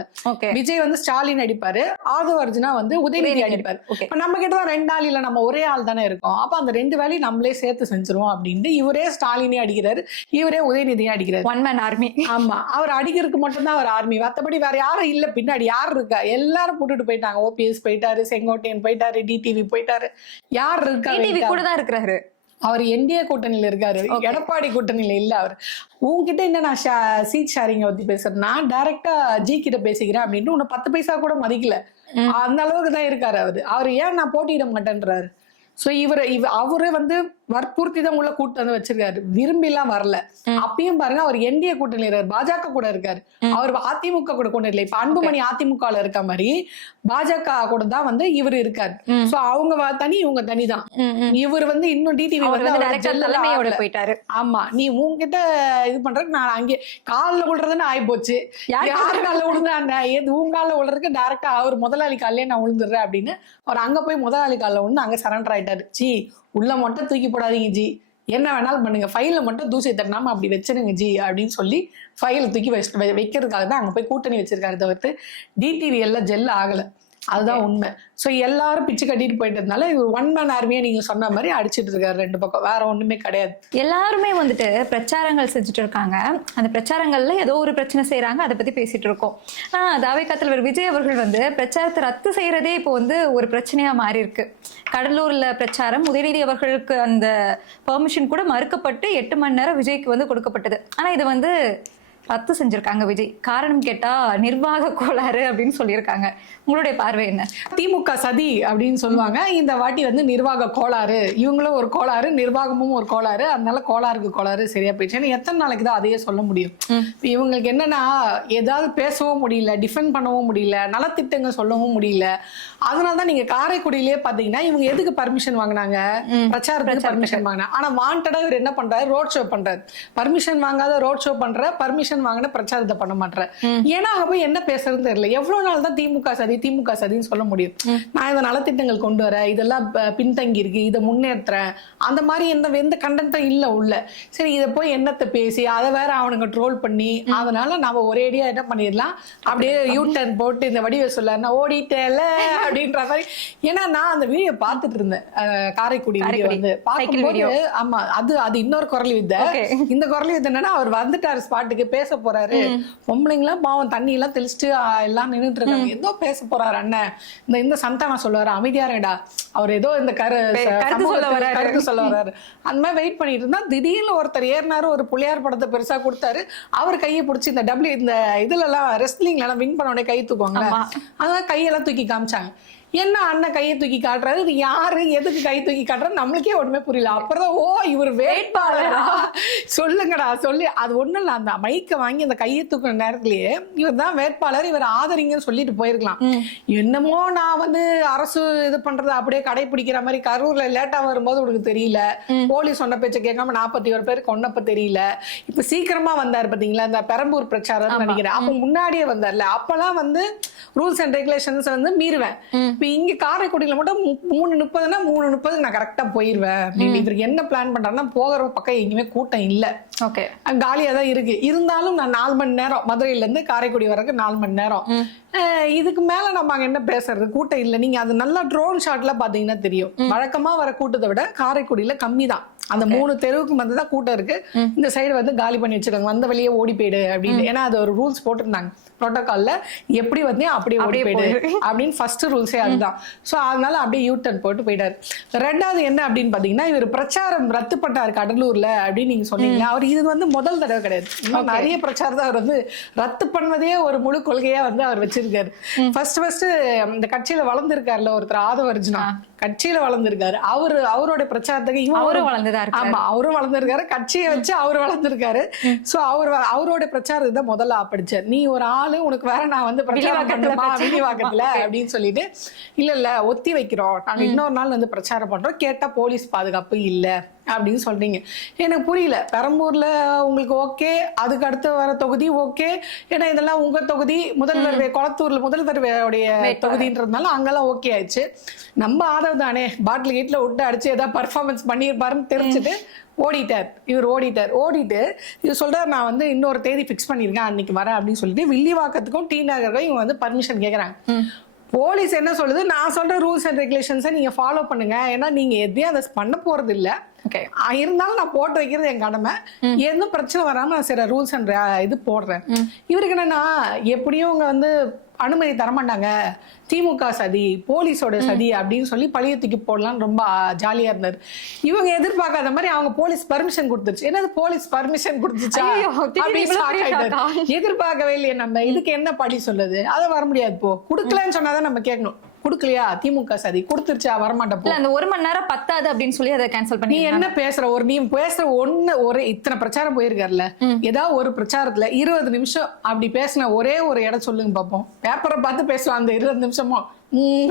விஜய் வந்து ஸ்டாலின் அடிப்பாரு, ஆதவ அர்ஜுனா வந்து உதயநிதி அடிப்பாரு. இப்ப நம்ம கிட்டதான் 2 ஆள் இல்ல, நம்ம ஒரே ஆள் தானே இருக்கோம். அப்ப அந்த 2 வேலையும் நம்மளே சேர்த்து செஞ்சிருவோம் அப்படின்ட்டு இவரே ஸ்டாலினே அடிக்கிறாரு, இவரே உதயநிதியும் அடிக்கிறாரு. One man army. ஆமா, அவர் அடிக்கிறதுக்கு மட்டும்தான் அவர் ஆர்மி. மத்தபடி வேற யாரும் இல்ல. பின்னாடி யார் இருக்கா? எல்லாரும் போட்டுட்டு போயிட்டாங்க. ஓபிஎஸ் போயிட்டாரு, செங்கோட்டையன் போயிட்டாரு, டிடிவி போயிட்டாரு. யார் இருக்கா? டிடிவி கூட தான் இருக்கிறாரு. அவர் என்டிஏ கூட்டணியில இருக்காரு, எடப்பாடி கூட்டணியில இல்ல. அவர் உங்ககிட்ட என்ன நான் சீட் ஷேரிங்க பத்தி பேசுறேன்னா டைரக்டா ஜி கிட்ட பேசிக்கிறேன் அப்படின்ட்டு உன்னை 10 பைசா கூட மதிக்கல. அந்த அளவுக்கு தான் இருக்காரு அவரு ஏன் நான் போட்டியிட மாட்டேன்றாரு. சோ அவரு வந்து வற்புறுத்தி தான் உள்ள கூட்டம் வந்து வச்சிருக்காரு, விரும்பி எல்லாம் வரல. அப்பயும் பாருங்க, அவர் என்டிஏ கூட்டணியில இருக்காரு, பாஜக கூட இருக்காரு. அவர் அதிமுக கூட கொண்டு இல்லை. இப்ப அன்புமணி அதிமுகல இருக்க மாதிரி பாஜக கூட தான் வந்து இவர் இருக்காரு. சோ அவங்க தனி, இவங்க தனிதான். இவர் வந்து இன்னும் டிடிவி வந்து போயிட்டாரு. ஆமா, நீ உங்ககிட்ட இது பண்றதுக்கு நான் அங்கே காலில் விழுறதுன்னு ஆகி போச்சு. யார் காலில் விழுந்தா உங்க காலில் விழுறதுக்கு டைரக்டா அவர் முதலாளி காலிலே நான் விழுந்துடுறேன் அப்படின்னு அவர் அங்க போய் முதலாளி காலில் விழுந்து அங்க சரண்டர் ஆயிட்டாரு. ஜி உள்ள மட்டும் தூக்கி போடாதீங்க ஜி, என்ன வேணாலும் பண்ணுங்க, ஃபைல மட்டும் தூசி தட்டாம அப்படி வச்சிருங்க ஜி அப்படின்னு சொல்லி ஃபைல தூக்கி வைக்கிறதுக்காக தான் அங்க போய் கூட்டணி வச்சிருக்காரு. தவிர்த்து டிடிவி எல்லாம் ஜெல் ஆகல. அதுதான் உண்மை. சோ எல்லாரும் பிச்சு கட்டிட்டு போயிட்டதுனால இவர் ஒன் மேன் ஆர்மியா நீங்க சொன்ன மாதிரி அடிச்சிட்டு இருக்காரு 2 பக்கம். வேற ஒண்ணுமே கிடையாது. எல்லாருமே வந்துட்டு பிரச்சாரங்கள் செஞ்சுட்டு இருக்காங்க. அந்த பிரச்சாரங்கள்ல ஏதோ ஒரு பிரச்சனை செய்யறாங்க, அதை பத்தி பேசிட்டு இருக்கோம். தாவேகா தலைவர் விஜய் அவர்கள் வந்து பிரச்சாரத்தை ரத்து செய்யறதே இப்போ வந்து ஒரு பிரச்சனையா மாறி இருக்கு. கடலூர்ல பிரச்சாரம், உதயநிதி அவர்களுக்கு அந்த பெர்மிஷன் கூட மறுக்கப்பட்டு 8 மணி நேரம் விஜய்க்கு வந்து கொடுக்கப்பட்டது. ஆனா இது வந்து ரத்து செஞ்சிருக்காங்க விஜய். காரணம் கேட்டா நிர்வாக கோளாறு அப்படின்னு சொல்லியிருக்காங்க. உங்களுடைய பார்வை என்ன? திமுக சதி அப்படின்னு சொல்லுவாங்க. இந்த வாட்டி வந்து நிர்வாக கோளாறு, இவங்களும் ஒரு கோளாறு, நிர்வாகமும் ஒரு கோளாறு. அதனால கோளாறுக்கு கோளாறு சரியா போயிடுச்சு. ஏன்னா எத்தனை நாளைக்கு தான் அதையே சொல்ல முடியும்? இவங்களுக்கு என்னன்னா ஏதாவது பேசவும் முடியல, டிஃபெண்ட் பண்ணவும் முடியல, நலத்திட்டங்கள் சொல்லவும் முடியல. அதனாலதான் நீங்க காரைக்குடியிலேயே பாத்தீங்கன்னா இவங்க எதுக்கு பர்மிஷன் வாங்கினாங்க? பிரச்சாரத்துக்கு பர்மிஷன் வாங்கினாங்க. ஆனா வாண்டடா இவர் என்ன பண்றாரு? ரோட் ஷோ பண்றாரு. பர்மிஷன் வாங்காத ரோட் ஷோ பண்ற, பர்மிஷன் வாங்கின பிரச்சாரத்தை பண்ண மாட்டேன். ஏன்னா அங்க போய் என்ன பேசுறதுன்னு தெரியல. எவ்வளவு நாள் தான் திமுக சதின்னு சொல்ல முடியும்? நான் இந்த நலத்திட்டங்கள் கொண்டு வரேன், இதெல்லாம் பின்தங்கி இருக்கு, இதை முன்னேற்றேன், அந்த மாதிரி எந்த கண்டென்ட்டும் இல்ல உள்ள. சரி, இதை போய் என்னத்தை பேசி அதை வேற அவனுங்க ட்ரோல் பண்ணி, அதனால நாம ஒரேடியா என்ன பண்ணிடலாம், அப்படியே யூ டர்ன் போட்டு இந்த வடிவை சொல்லாருன்னா ஓடிட்டேல அப்படின்ற மாதிரி. ஏன்னா நான் அந்த வீடியோ பார்த்துட்டு இருந்தேன், காரைக்குடி வீடியோ வந்து பார்க்கும்போது. ஆமா, அது இன்னொரு குரல் வித்தை. இந்த குரல் வித்தை என்னன்னா, அவர் வந்துட்டாரு ஸ்பாட்டுக்கு, பேச போறாரு. பொம்பளைங்களாம் பாவம் தண்ணி எல்லாம் தெளிச்சுட்டு எல்லாம் நின்றுட்டு இருக்காங்க. ஏதோ பேச போறாரு அண்ணன். இந்த சந்தானா சொல்லுவாரு, அமைதியாரடா, அவர் ஏதோ இந்த கருத்து சொல்ல வர்றாரு. அந்த மாதிரி வெயிட் பண்ணிட்டு இருந்தா திடீர்னு ஒருத்தர் ஏறினாரு, ஒரு புள்ளியார் படத்தை பெருசா கொடுத்தாரு. அவர் கையை பிடிச்சி இந்த இதுல எல்லாம் ரெஸ்லிங்ல எல்லாம் வின் பண்ண உடனே கை தூக்குவாங்க, அதான் கையெல்லாம் தூக்கி காமிச்சாங்க. என்ன அண்ணன் கையை தூக்கி காட்டுறாரு, இது யாரு, எதுக்கு கை தூக்கி காட்டுறாரு, நம்மளுக்கே ஒண்ணுமே புரியல. அப்புறம் ஓ இவர் வேட்பாளரா, சொல்லுங்கடா சொல்லி. அது ஒண்ணும் இல்ல, அந்த மைக்க வாங்கி அந்த கையை தூக்குற நேரத்திலேயே இவர் தான் வேட்பாளர், இவர் ஆதரிங்கன்னு சொல்லிட்டு போயிருக்கலாம். என்னமோ நான் வந்து அரசு இது பண்றது அப்படியே கடைபிடிக்கிற மாதிரி. கரூர்ல லேட்டா வரும்போது உனக்கு தெரியல, போலீஸ் சொன்ன பேச்ச கேட்காம 41 பேர் கொன்னப்ப தெரியல. இப்ப சீக்கிரமா வந்தாரு பாத்தீங்களா, இந்த பெரம்பூர் பிரச்சாரம் நினைக்கிறேன். அப்ப முன்னாடியே வந்தார்ல, அப்பெல்லாம் வந்து ரூல்ஸ் அண்ட் ரெகுலேஷன்ஸ் வந்து மீறுவேன். இப்ப இங்க காரைக்குடியில மட்டும் 3:30னா 3:30 நான் கரெக்டா போயிருவேன் அப்படின்னு. இவருக்கு என்ன பிளான் பண்றாருன்னா, போகிற பக்கம் எங்கேயுமே கூட்டம் இல்ல, ஓகே, காலியா தான் இருக்கு. இருந்தாலும் நான் 4 மணி நேரம் மதுரையில இருந்து காரைக்குடி வரைக்கும் 4 மணி நேரம். இதுக்கு மேல நம்ம அங்க என்ன பேசுறது, கூட்டம் இல்ல. நீங்க அது நல்லா ட்ரோன் ஷாட்ல பாத்தீங்கன்னா தெரியும், வழக்கமா வர கூட்டத்தை விட காரைக்குடியில கம்மி தான். அந்த 3 தெருவுக்கு வந்து தான் கூட்டம் இருக்கு. இந்த சைடு வந்து காலி பண்ணி வச்சிருக்காங்க, வந்த வழியே ஓடி போயிடு அப்படின்னு. ஏன்னா அது ஒரு ரூல்ஸ் போட்டிருந்தாங்க புரோட்டோகால்ல, எப்படி வந்து அப்படியே ஓடி போயிடு அப்படின்னு ஃபர்ஸ்ட் ரூல்ஸே அதுதான். ஸோ அதனால அப்படியே யூ டர்ன் போட்டு போயிட்டாரு. ரெண்டாவது என்ன அப்படின்னு பாத்தீங்கன்னா, இவர் பிரச்சாரம் ரத்து பண்ணாரு கடலூர்ல அப்படின்னு நீங்க சொன்னீங்க. அவர் இது வந்து முதல் தடவை கிடையாது, இன்னும் நிறைய பிரச்சாரத்தை அவர் வந்து ரத்து பண்ணதே ஒரு முழு கொள்கையா வந்து அவர் வச்சிருக்காரு. ஃபர்ஸ்ட் இந்த கட்சியில வளர்ந்திருக்காருல ஒருத்தர், ஆதவர்ஜுனா, கட்சியில வளர்ந்திருக்காரு. அவரோட பிரச்சாரத்துக்கு அவரும் வளர்ந்துதான் இருக்காரு. ஆமா, அவரும் வளர்ந்திருக்காரு, கட்சியை வச்சு அவரு வளர்ந்திருக்காரு. சோ அவரோட பிரச்சாரத்தை தான் முதல்ல ஆப்படிச்சார். நீ ஒரு ஆளு, உனக்கு வேற நான் வந்து பிரச்சாரம் பண்ணுமா வில்லிவாக்கத்துல அப்படின்னு சொல்லிட்டு, இல்ல ஒத்தி வைக்கிறோம், நாங்க இன்னொரு நாள் வந்து பிரச்சாரம் பண்றோம், கேட்டா போலீஸ் பாதுகாப்பு இல்ல அப்படின்னு சொல்றீங்க. எனக்கு புரியல. பெரம்பூர்ல உங்களுக்கு ஓகே, அதுக்கு அடுத்து வர தொகுதி ஓகே, ஏன்னா இதெல்லாம் உங்க தொகுதி, முதல்வர் குளத்தூர்ல முதல்வருடைய தொகுதின்றதுனால அங்கெல்லாம் ஓகே ஆயிடுச்சு. நம்ம ஆதரவு தானே, பாட்டில் கீட்ல விட்டு அடிச்சு ஏதாவது பர்ஃபார்மன்ஸ் பண்ணியிருப்பாருன்னு தெரிஞ்சுட்டு இவர் ஓடிட்டு இவர் சொல்றாரு, நான் வந்து இன்னொரு தேதி பிக்ஸ் பண்ணிருக்கேன், அன்னைக்கு வரேன் அப்படின்னு சொல்லிட்டு வில்லிவாக்கத்துக்கும் டி நகருக்கும் இவங்க வந்து பர்மிஷன் கேட்கறாங்க. போலீஸ் என்ன சொல்லுது, நான் சொல்ற ரூல்ஸ் அண்ட் ரெகுலேஷன்ஸை நீங்க ஃபாலோ பண்ணுங்க, ஏன்னா நீங்க எதையும் அதை பண்ண போறது இல்ல, இருந்தாலும் நான் போட்டு வைக்கிறது என் கடமை, எந்த பிரச்சனை வராம நான் சில ரூல்ஸ் அண்ட் இது போடுறேன். இவருக்கு என்னன்னா, எப்படியும் அவங்க வந்து அனுமதி தரமாட்டாங்க, திமுக சதி, போலீஸோட சதி அப்படின்னு சொல்லி பழிய தூக்கி போடலாம்னு ரொம்ப ஜாலியா இருந்தாரு. இவங்க எதிர்பார்க்காத மாதிரி அவங்க போலீஸ் பர்மிஷன் கொடுத்துருச்சு. என்னது போலீஸ் பர்மிஷன் கொடுத்துச்சா, எதிர்பார்க்கவே இல்லையே நம்ம, இதுக்கு என்ன பழி சொல்லுது, அதை வர முடியாது, போ கொடுக்கலன்னு சொன்னாதான் நம்ம கேட்கணும். கொடுக்கலையா, திமுக சதி கொடுத்துருச்சா, வரமாட்டேன். அந்த 1 மணி நேரம் பத்தாது அப்படின்னு சொல்லி அதை கேன்சல் பண்ணி. நீ என்ன பேசுற, நீ பேசுற ஒரு இத்தனை பிரச்சாரம் போயிருக்காருல்ல, ஏதாவது ஒரு பிரச்சாரத்துல 20 நிமிஷம் அப்படி பேசின ஒரே ஒரு இடம் சொல்லுங்க பாப்போம். பேப்பரை பார்த்து பேசலாம் அந்த 20 நிமிஷமும்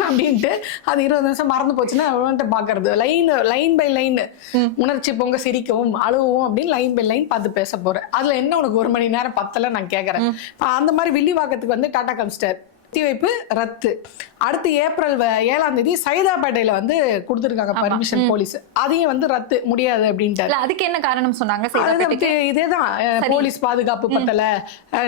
அப்படின்ட்டு, அது 20 நிமிஷம் மறந்து போச்சுன்னா அவன்கிட்ட பாக்குறது லைன் பை லைன், உணர்ச்சி பொங்க சிரிக்கவும் அழுவும் அப்படின்னு லைன் பை லைன் பார்த்து பேச போறேன். அதுல என்ன உனக்கு 1 மணி நேரம் பத்தல நான் கேக்குறேன். அந்த மாதிரி வில்லிவாக்கத்துக்கு வந்து டாடா கம்ஸ்டர் ஒத்திவைப்பு ரத்து. அடுத்து ஏப்ரல் 7ஆம் தேதி சைதாப்பேட்டையில வந்து கொடுத்துருக்காங்க பர்மிஷன் போலீஸ், அதையும் வந்து ரத்து முடியாது அப்படின்ட்டு. அதுக்கு என்ன காரணம் சொன்னாங்க? இதேதான், போலீஸ் பாதுகாப்பு பத்தல,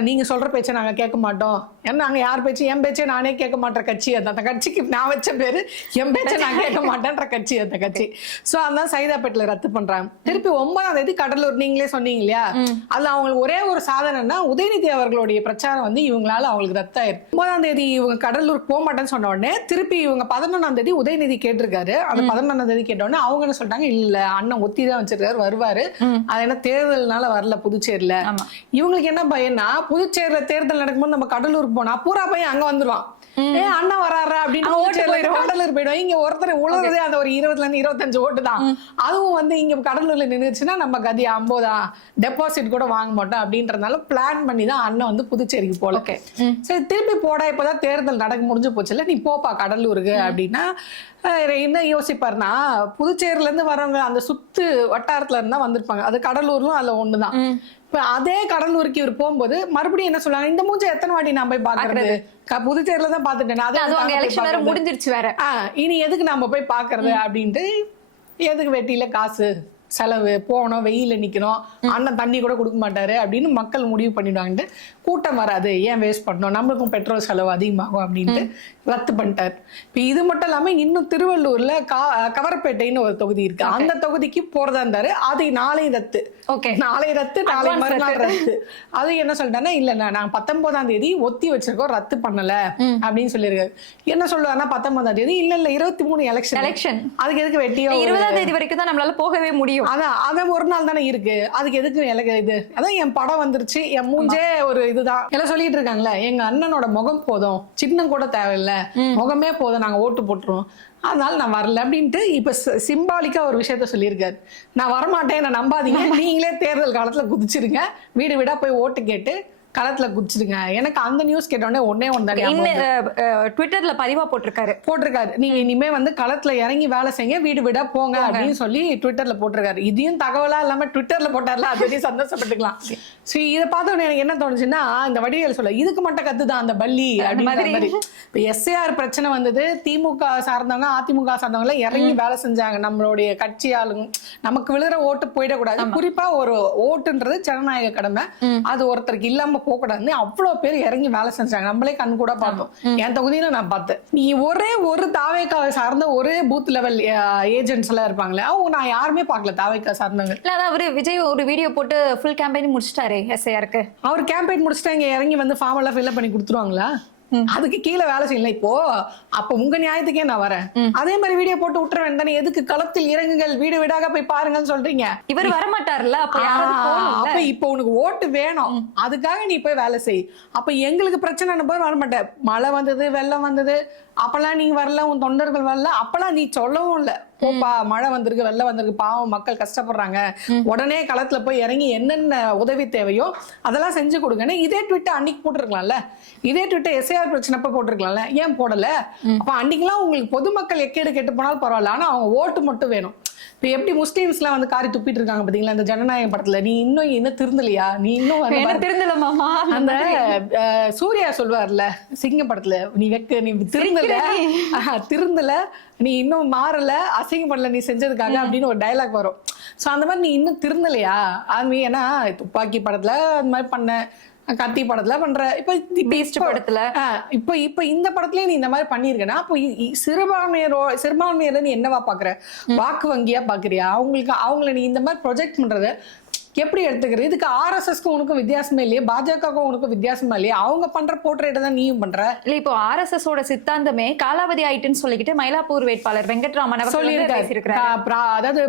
நீங்க சொல்ற பேச்சை நாங்க கேட்க மாட்டோம், ஏன்னா நாங்க யார் பேச்சு, என் பேச்சை நானே கேட்க மாட்டேற கட்சி அது. அந்த கட்சிக்கு நான் வச்ச பேரு என் பேச்சை நான் கேட்க மாட்டேன்ற கட்சி அந்த கட்சி. சோ அதான் சைதாப்பேட்டையில ரத்து பண்றாங்க. திருப்பி 9ஆம் தேதி கடலூர், நீங்களே சொன்னீங்க இல்லையா, அதுல அவங்களுக்கு ஒரே ஒரு சாதனைன்னா, உதயநிதி அவர்களுடைய பிரச்சாரம் வந்து இவங்களால அவங்களுக்கு ரத்தாயிருக்கு. 9ஆம் தேதி இவங்க கடலூர் போக மாட்டேன்னு சொன்ன உடனே திருப்பி இவங்க 11ஆம் தேதி உதயநிதி கேட்டிருக்காரு. அந்த 11ஆம் தேதி கேட்ட உடனே அவங்க என்ன சொல்லிட்டாங்க, இல்ல அண்ணன் ஒத்தி தான் வச்சிருக்காரு, வருவாரு, அது என்ன தேர்தல்னால வரல புதுச்சேரியில. இவங்களுக்கு என்ன பயன்னா, புதுச்சேரியில தேர்தல் நடக்கும்போது நம்ம கடலூருக்கு போனா பூரா பையன் அங்க வந்துருவான், அண்ணா வராரு அப்படின்னு கடலூர் போயிடும். இங்க ஒருத்தர் உழவுறதே அந்த ஒரு 20ல இருந்து 25 ஓட்டு தான். அதுவும் வந்து இங்க கடலூர்ல நின்றுச்சுன்னா நம்ம கதி 50 டெபாசிட் கூட வாங்க மாட்டோம் அப்படின்றதுனால பிளான் பண்ணி தான் அண்ணன் வந்து புதுச்சேரிக்கு போல. சரி, திருப்பி போடா, இப்பதான் தேர்தல் நடக்க முடிஞ்சு போச்சுல, நீ போப்பா கடலூருக்கு அப்படின்னா என்ன யோசிப்பாருன்னா, புதுச்சேரியில இருந்து வரவங்க அந்த சுத்து வட்டாரத்துல இருந்தா வந்திருப்பாங்க, அது கடலூர்லும் அதுல ஒண்ணுதான். இப்ப அதே கடலூருக்கு இவர் போகும்போது மறுபடியும் என்ன சொல்றாங்க, இந்த மூஞ்ச எத்தனை வாட்டி நான் போய் பாக்குறது, புதுச்சேரியில தான் பாத்துட்டேன், முடிஞ்சிருச்சு வேற, இனி எதுக்கு நாம போய் பாக்குறது அப்படின்ட்டு, எதுக்கு வெட்டியில காசு செலவு, போனோம் வெயில நிக்கணும், அண்ணன் தண்ணி கூட கொடுக்க மாட்டாரு அப்படின்னு மக்கள் முடிவு பண்ணிடுவாங்கட்டு, கூட்டம் வராது, ஏன் வேஸ்ட் பண்ணோம், நம்மளுக்கும் பெட்ரோல் செலவு அதிகமாகும் அப்படின்ட்டு ரத்து பண்ணிட்டாரு. இப்ப இது மட்டும் இல்லாம இன்னும் திருவள்ளூர்ல கவரப்பேட்டைன்னு ஒரு தொகுதி இருக்கு, அந்த தொகுதிக்கு போறதா இருந்தாரு, அது நாளை ரத்து. நாளை ரத்து, நாளை மறுநாள் ரத்து. அது என்ன சொல்லிட்டாங்கன்னா, இல்ல நாங்க 19ஆம் தேதி ஒத்தி வச்சிருக்கோம், ரத்து பண்ணல அப்படின்னு சொல்லியிருக்காரு. என்ன சொல்லுவாருன்னா, 19ஆம் தேதி இல்ல 23 எலெக்ஷன், அதுக்கு எதுக்கு வெட்டியோ 20ஆம் தேதி வரைக்கும் தான் நம்மளால போகவே முடியும். அதான் ஒரு நாள் தானே இருக்கு, அதுக்கு எதுக்கு இது, அதான் என் படம் வந்துருச்சு, என் மூஞ்சே ஒரு இதுதான் எல்லாம் சொல்லிட்டு இருக்காங்களே, எங்க அண்ணனோட முகம் போதும், சின்னம் கூட தேவையில்லை, முகமே போதும், நாங்க ஓட்டு போட்டுருவோம், அதனால நான் வரல அப்படின்ட்டு இப்ப சிம்பாலிக்கா ஒரு விஷயத்த சொல்லியிருக்காரு. நான் வரமாட்டேன், நான் நம்பாதீங்க, நீங்களே தேர்தல் காலத்துல குதிச்சிருங்க, வீடு வீடா போய் ஓட்டு கேட்டு களத்துல குதிச்சிடுங்க. எனக்கு அந்த நியூஸ் கேட்டோடனே ஒன்னே ட்விட்டர்ல பதிவா போட்டிருக்காரு, நீங்க இனிமே வந்து களத்துல இறங்கி வேலை செய்யுங்க, வீடு வீடா போங்க அப்படின்னு சொல்லி ட்விட்டர்ல போட்டிருக்காரு. இதையும் தகவலா இல்லாம ட்விட்டர்ல போட்டார்ல, அது சந்தோஷப்பட்டுக்கலாம். சரி, இதை பார்த்த உடனே எனக்கு என்ன தோணுச்சுன்னா, இந்த வடிவேல் சொல்ல இதுக்கு மட்டும் கத்துதான் அந்த பள்ளி மாதிரி. இப்ப எஸ்ஏஆர் பிரச்சனை வந்தது, திமுக சார்ந்தவங்க அதிமுக சார்ந்தவங்க இறங்கி வேலை செஞ்சாங்க. நம்மளுடைய கட்சி ஆளுங்க நமக்கு விழுகிற ஓட்டு போயிடக்கூடாது, குறிப்பா ஒரு ஓட்டுன்றது ஜனநாயக கடமை, அது ஒருத்தருக்கு இல்லாம போக கூடாதுன்னு அவ்வளவு பேர் இறங்கி வேலை செஞ்சாங்க. நம்மளே கண் கூட பார்த்தோம். என் தொகுதியில நான் பார்த்தேன். நீ ஒரே ஒரு தாவேக்காவை சார்ந்த ஒரே பூத் லெவல் ஏஜென்ட்ஸ் எல்லாம் இருப்பாங்களே, அவங்க நான் யாருமே பார்க்கல தாவேக்கா சார்ந்தவங்க. இல்ல அவரு விஜய் ஒரு வீடியோ போட்டு ஃபுல் கேம்பெயின் முடிச்சிட்டாரு எஸ்ஐஆருக்கு. அவர் கேம்பெயின் முடிச்சுட்டு இங்க இறங்கி வந்து ஃபார்ம் எல்லாம் ஃபில் பண்ணி கொடுத்துருவாங்களா? அதுக்கு கீழே வேலை செய்யல. இப்போ அப்ப உங்க நியாயத்துக்கே நான் வரேன், அதே மாதிரி வீடியோ போட்டு விட்டுற வேண்டாம். எதுக்கு களத்தில் இறங்குங்கள், வீடு வீடாக போய் பாருங்கன்னு சொல்றீங்க? இவர் வரமாட்டார்ல, அப்ப இப்ப உனக்கு ஓட்டு வேணும், அதுக்காக நீ போய் வேலை செய். அப்ப எங்களுக்கு பிரச்சனை போய் வரமாட்டேன். மழை வந்தது, வெள்ளம் வந்தது, அப்பெல்லாம் நீ வரல, உன் தொண்டர்கள் வரல, அப்பெல்லாம் நீ சொல்லவும் இல்ல. போப்பா, மழை வந்திருக்கு, வெள்ளம் வந்திருக்கு, பாவம் மக்கள் கஷ்டப்படுறாங்க, உடனே களத்துல போய் இறங்கி என்னென்ன உதவி தேவையோ அதெல்லாம் செஞ்சு கொடுங்கன்னு இதே ட்விட்டர் அன்னைக்கு போட்டிருக்கலாம்ல. இதே ட்விட்டர் எஸ்ஐஆர் பிரச்சனைப்ப போட்டிருக்கலாம்ல, ஏன் போடல? அப்ப அன்னைக்கெல்லாம் உங்களுக்கு பொதுமக்கள் எக்கேடு கெட்டு போனாலும் பரவாயில்ல, ஆனா அவங்க ஓட்டு மட்டும் வேணும். இப்ப எப்படி முஸ்லீம்ஸ் எல்லாம் வந்து காரி துப்பிட்டு இருக்காங்க பாத்தீங்களா இந்த ஜனநாயக படத்துல, நீ இன்னும் திருந்தலையா? நீ இன்னும் திருந்தல மாமா. அந்த சூர்யா சொல்வார்ல சிங்க படத்துல, நீ திருந்தல, நீ இன்னும் மாறல, அசிங்கப்படல நீ செஞ்சதுக்காக அப்படின்னு ஒரு டைலாக் வரும். சோ அந்த மாதிரி நீ இன்னும் திருந்தலையா? அது ஏன்னா துப்பாக்கி படத்துல அந்த மாதிரி பண்ண, கத்தி படத்துல பண்ற, இப்ப இந்த படத்துலயே நீ இந்த மாதிரி பண்ணிருக்கனா, அப்போ சிறுபான்மையர் நீ என்னவா பாக்குற? வாக்கு வங்கியா பாக்குறியா? அவங்களை நீ இந்த மாதிரி ப்ரொஜெக்ட் பண்றது எப்படி எடுத்துக்கிறது? இதுக்கு ஆர்எஸ்எஸ்க்கு உனக்கும் வித்தியாசமே இல்லையே, பாஜகவுக்கும் உனக்கும் வித்தியாசமா இல்லையே? அவங்க பண்ற போர்ட்ரேட் தான் நீயும் பண்ற. இல்ல இப்போ ஆர்எஸ்எஸ் ஓட சித்தாந்தமே காலாவதி ஆயிட்டுன்னு சொல்லிக்கிட்டு மயிலாப்பூர் வேட்பாளர் வெங்கட்ராமன் சொல்லியிருக்காரு. அதாவது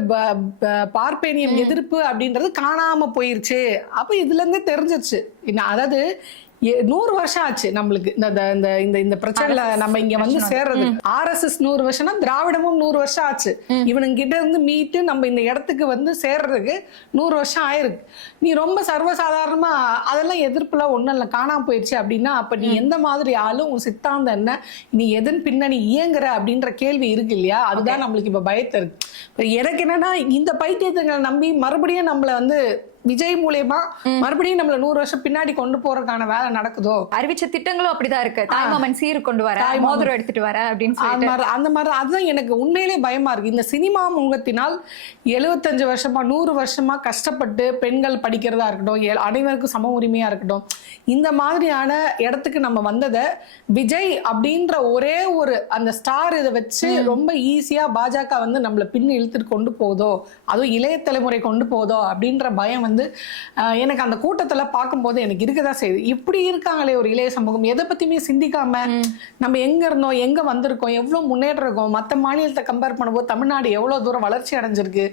பார்ப்பேனியம் எதிர்ப்பு அப்படின்றது காணாம போயிருச்சு. அப்ப இதுல இருந்தே தெரிஞ்சிருச்சு. அதாவது 100 வருஷம் ஆச்சு நம்மளுக்கு இந்த பிரச்சனைல நம்ம இங்க வந்து சேர்றது. ஆர்எஸ்எஸ் 100 வருஷம்னா திராவிடமும் 100 வருஷம் ஆச்சு. இவனுங்க கிட்ட இருந்து மீட்டு நம்ம இந்த இடத்துக்கு வந்து சேர்றதுக்கு 100 வருஷம் ஆயிருக்கு. நீ ரொம்ப சர்வசாதாரணமா அதெல்லாம் எதிர்ப்புல ஒண்ணும் இல்ல, காணாம போயிடுச்சு அப்படின்னா, அப்ப நீ எந்த மாதிரி ஆளும், உன் சித்தாந்தம் என்ன, நீ எதன் பின்னணி இயங்குற அப்படின்ற கேள்வி இருக்கு இல்லையா? அதுதான் நம்மளுக்கு இப்ப பயத்தை இருக்கு. இப்ப எனக்கு என்னன்னா, இந்த பைத்தியத்தை நம்பி மறுபடியும் நம்மள வந்து விஜய் மூலமா மறுபடியும் நம்மள 100 வருஷம் பின்னாடி கொண்டு போறதுக்கான வேலை நடக்குதோ? அறிவிச்ச திட்டங்களும் அப்படிதான் இருக்கு. தாய்மாமன் சீர் கொண்டு வர, மோதிரம் எடுத்துட்டு வர அப்படின்னு சொல்லிட்டு அந்த மாதிரி அதுதான் எனக்கு உண்மையிலே பயமா இருக்கு. இந்த சினிமா முகத்தினால் 75 வருஷமா 100 வருஷமா கஷ்டப்பட்டு பெண்கள் படிக்கிறதா இருக்கட்டும், அனைவருக்கும் சம உரிமையா இருக்கட்டும், இந்த மாதிரியான இடத்துக்கு நம்ம வந்ததை விஜய் அப்படின்ற ஒரே ஒரு அந்த ஸ்டார் இதை வச்சு ரொம்ப ஈஸியா பாஜக வந்து நம்மள பின்னு இழுத்துட்டு கொண்டு போகுதோ, அதுவும் இளைய தலைமுறை கொண்டு போகுதோ அப்படின்ற பயம் வந்து எனக்கு அந்த கூட்டத்துல பார்க்கும்போது எனக்கு இருக்கதான் செய்யுது. இப்படி இருக்காங்களே ஒரு இளைய சமூகம், எதை பத்தியுமே சிந்திக்காம நம்ம எங்க இருந்தோம், எங்க வந்திருக்கோம், எவ்வளவு முன்னேற்றம் இருக்கோம், மற்ற மாநிலத்தை கம்பேர் பண்ணும்போது தமிழ்நாடு எவ்வளவு தூரம் வளர்ச்சி அடைஞ்சிருக்கு,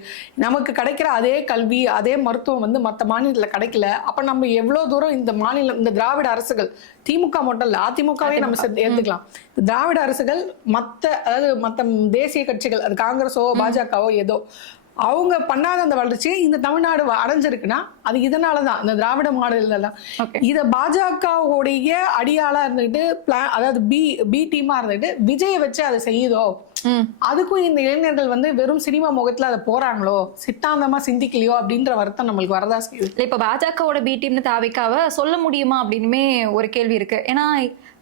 நமக்கு கிடைக்கிற அதே கல்வி அதே மருத்துவம் வந்து மற்ற மாநிலத்துல கிடைக்கல. அப்ப நம்ம எவ்வளவு தூரம் இந்த மாநிலம், இந்த திராவிட அரசுகள், திமுக மட்டும் இல்ல அதிமுகவே நம்ம ஏத்துக்கலாம், திராவிட அரசுகள் அதாவது மற்ற தேசிய கட்சிகள், அது காங்கிரஸோ பாஜகவோ ஏதோ, அவங்க பண்ணாத அந்த வளர்ச்சியை இந்த தமிழ்நாடு அடைஞ்சிருக்குன்னா அது இதனாலதான், இந்த திராவிட மாடல் தான். இத பாஜகவுடைய அடியாளா இருந்துட்டு அதாவது பி டீமா இருந்துட்டு விஜய வச்சு அதை செய்யுதோ, அதுக்கும் இந்த இளைஞர்கள் வந்து வெறும் சினிமா முகத்துல அதை போறாங்களோ, சித்தாந்தமா சிந்திக்கலையோ அப்படின்ற வருத்தம் நம்மளுக்கு வரதா செய்யுது. இப்ப பாஜகவோட பி டீம்னு தாவிக்காவ சொல்ல முடியுமா அப்படின்னுமே ஒரு கேள்வி இருக்கு. ஏன்னா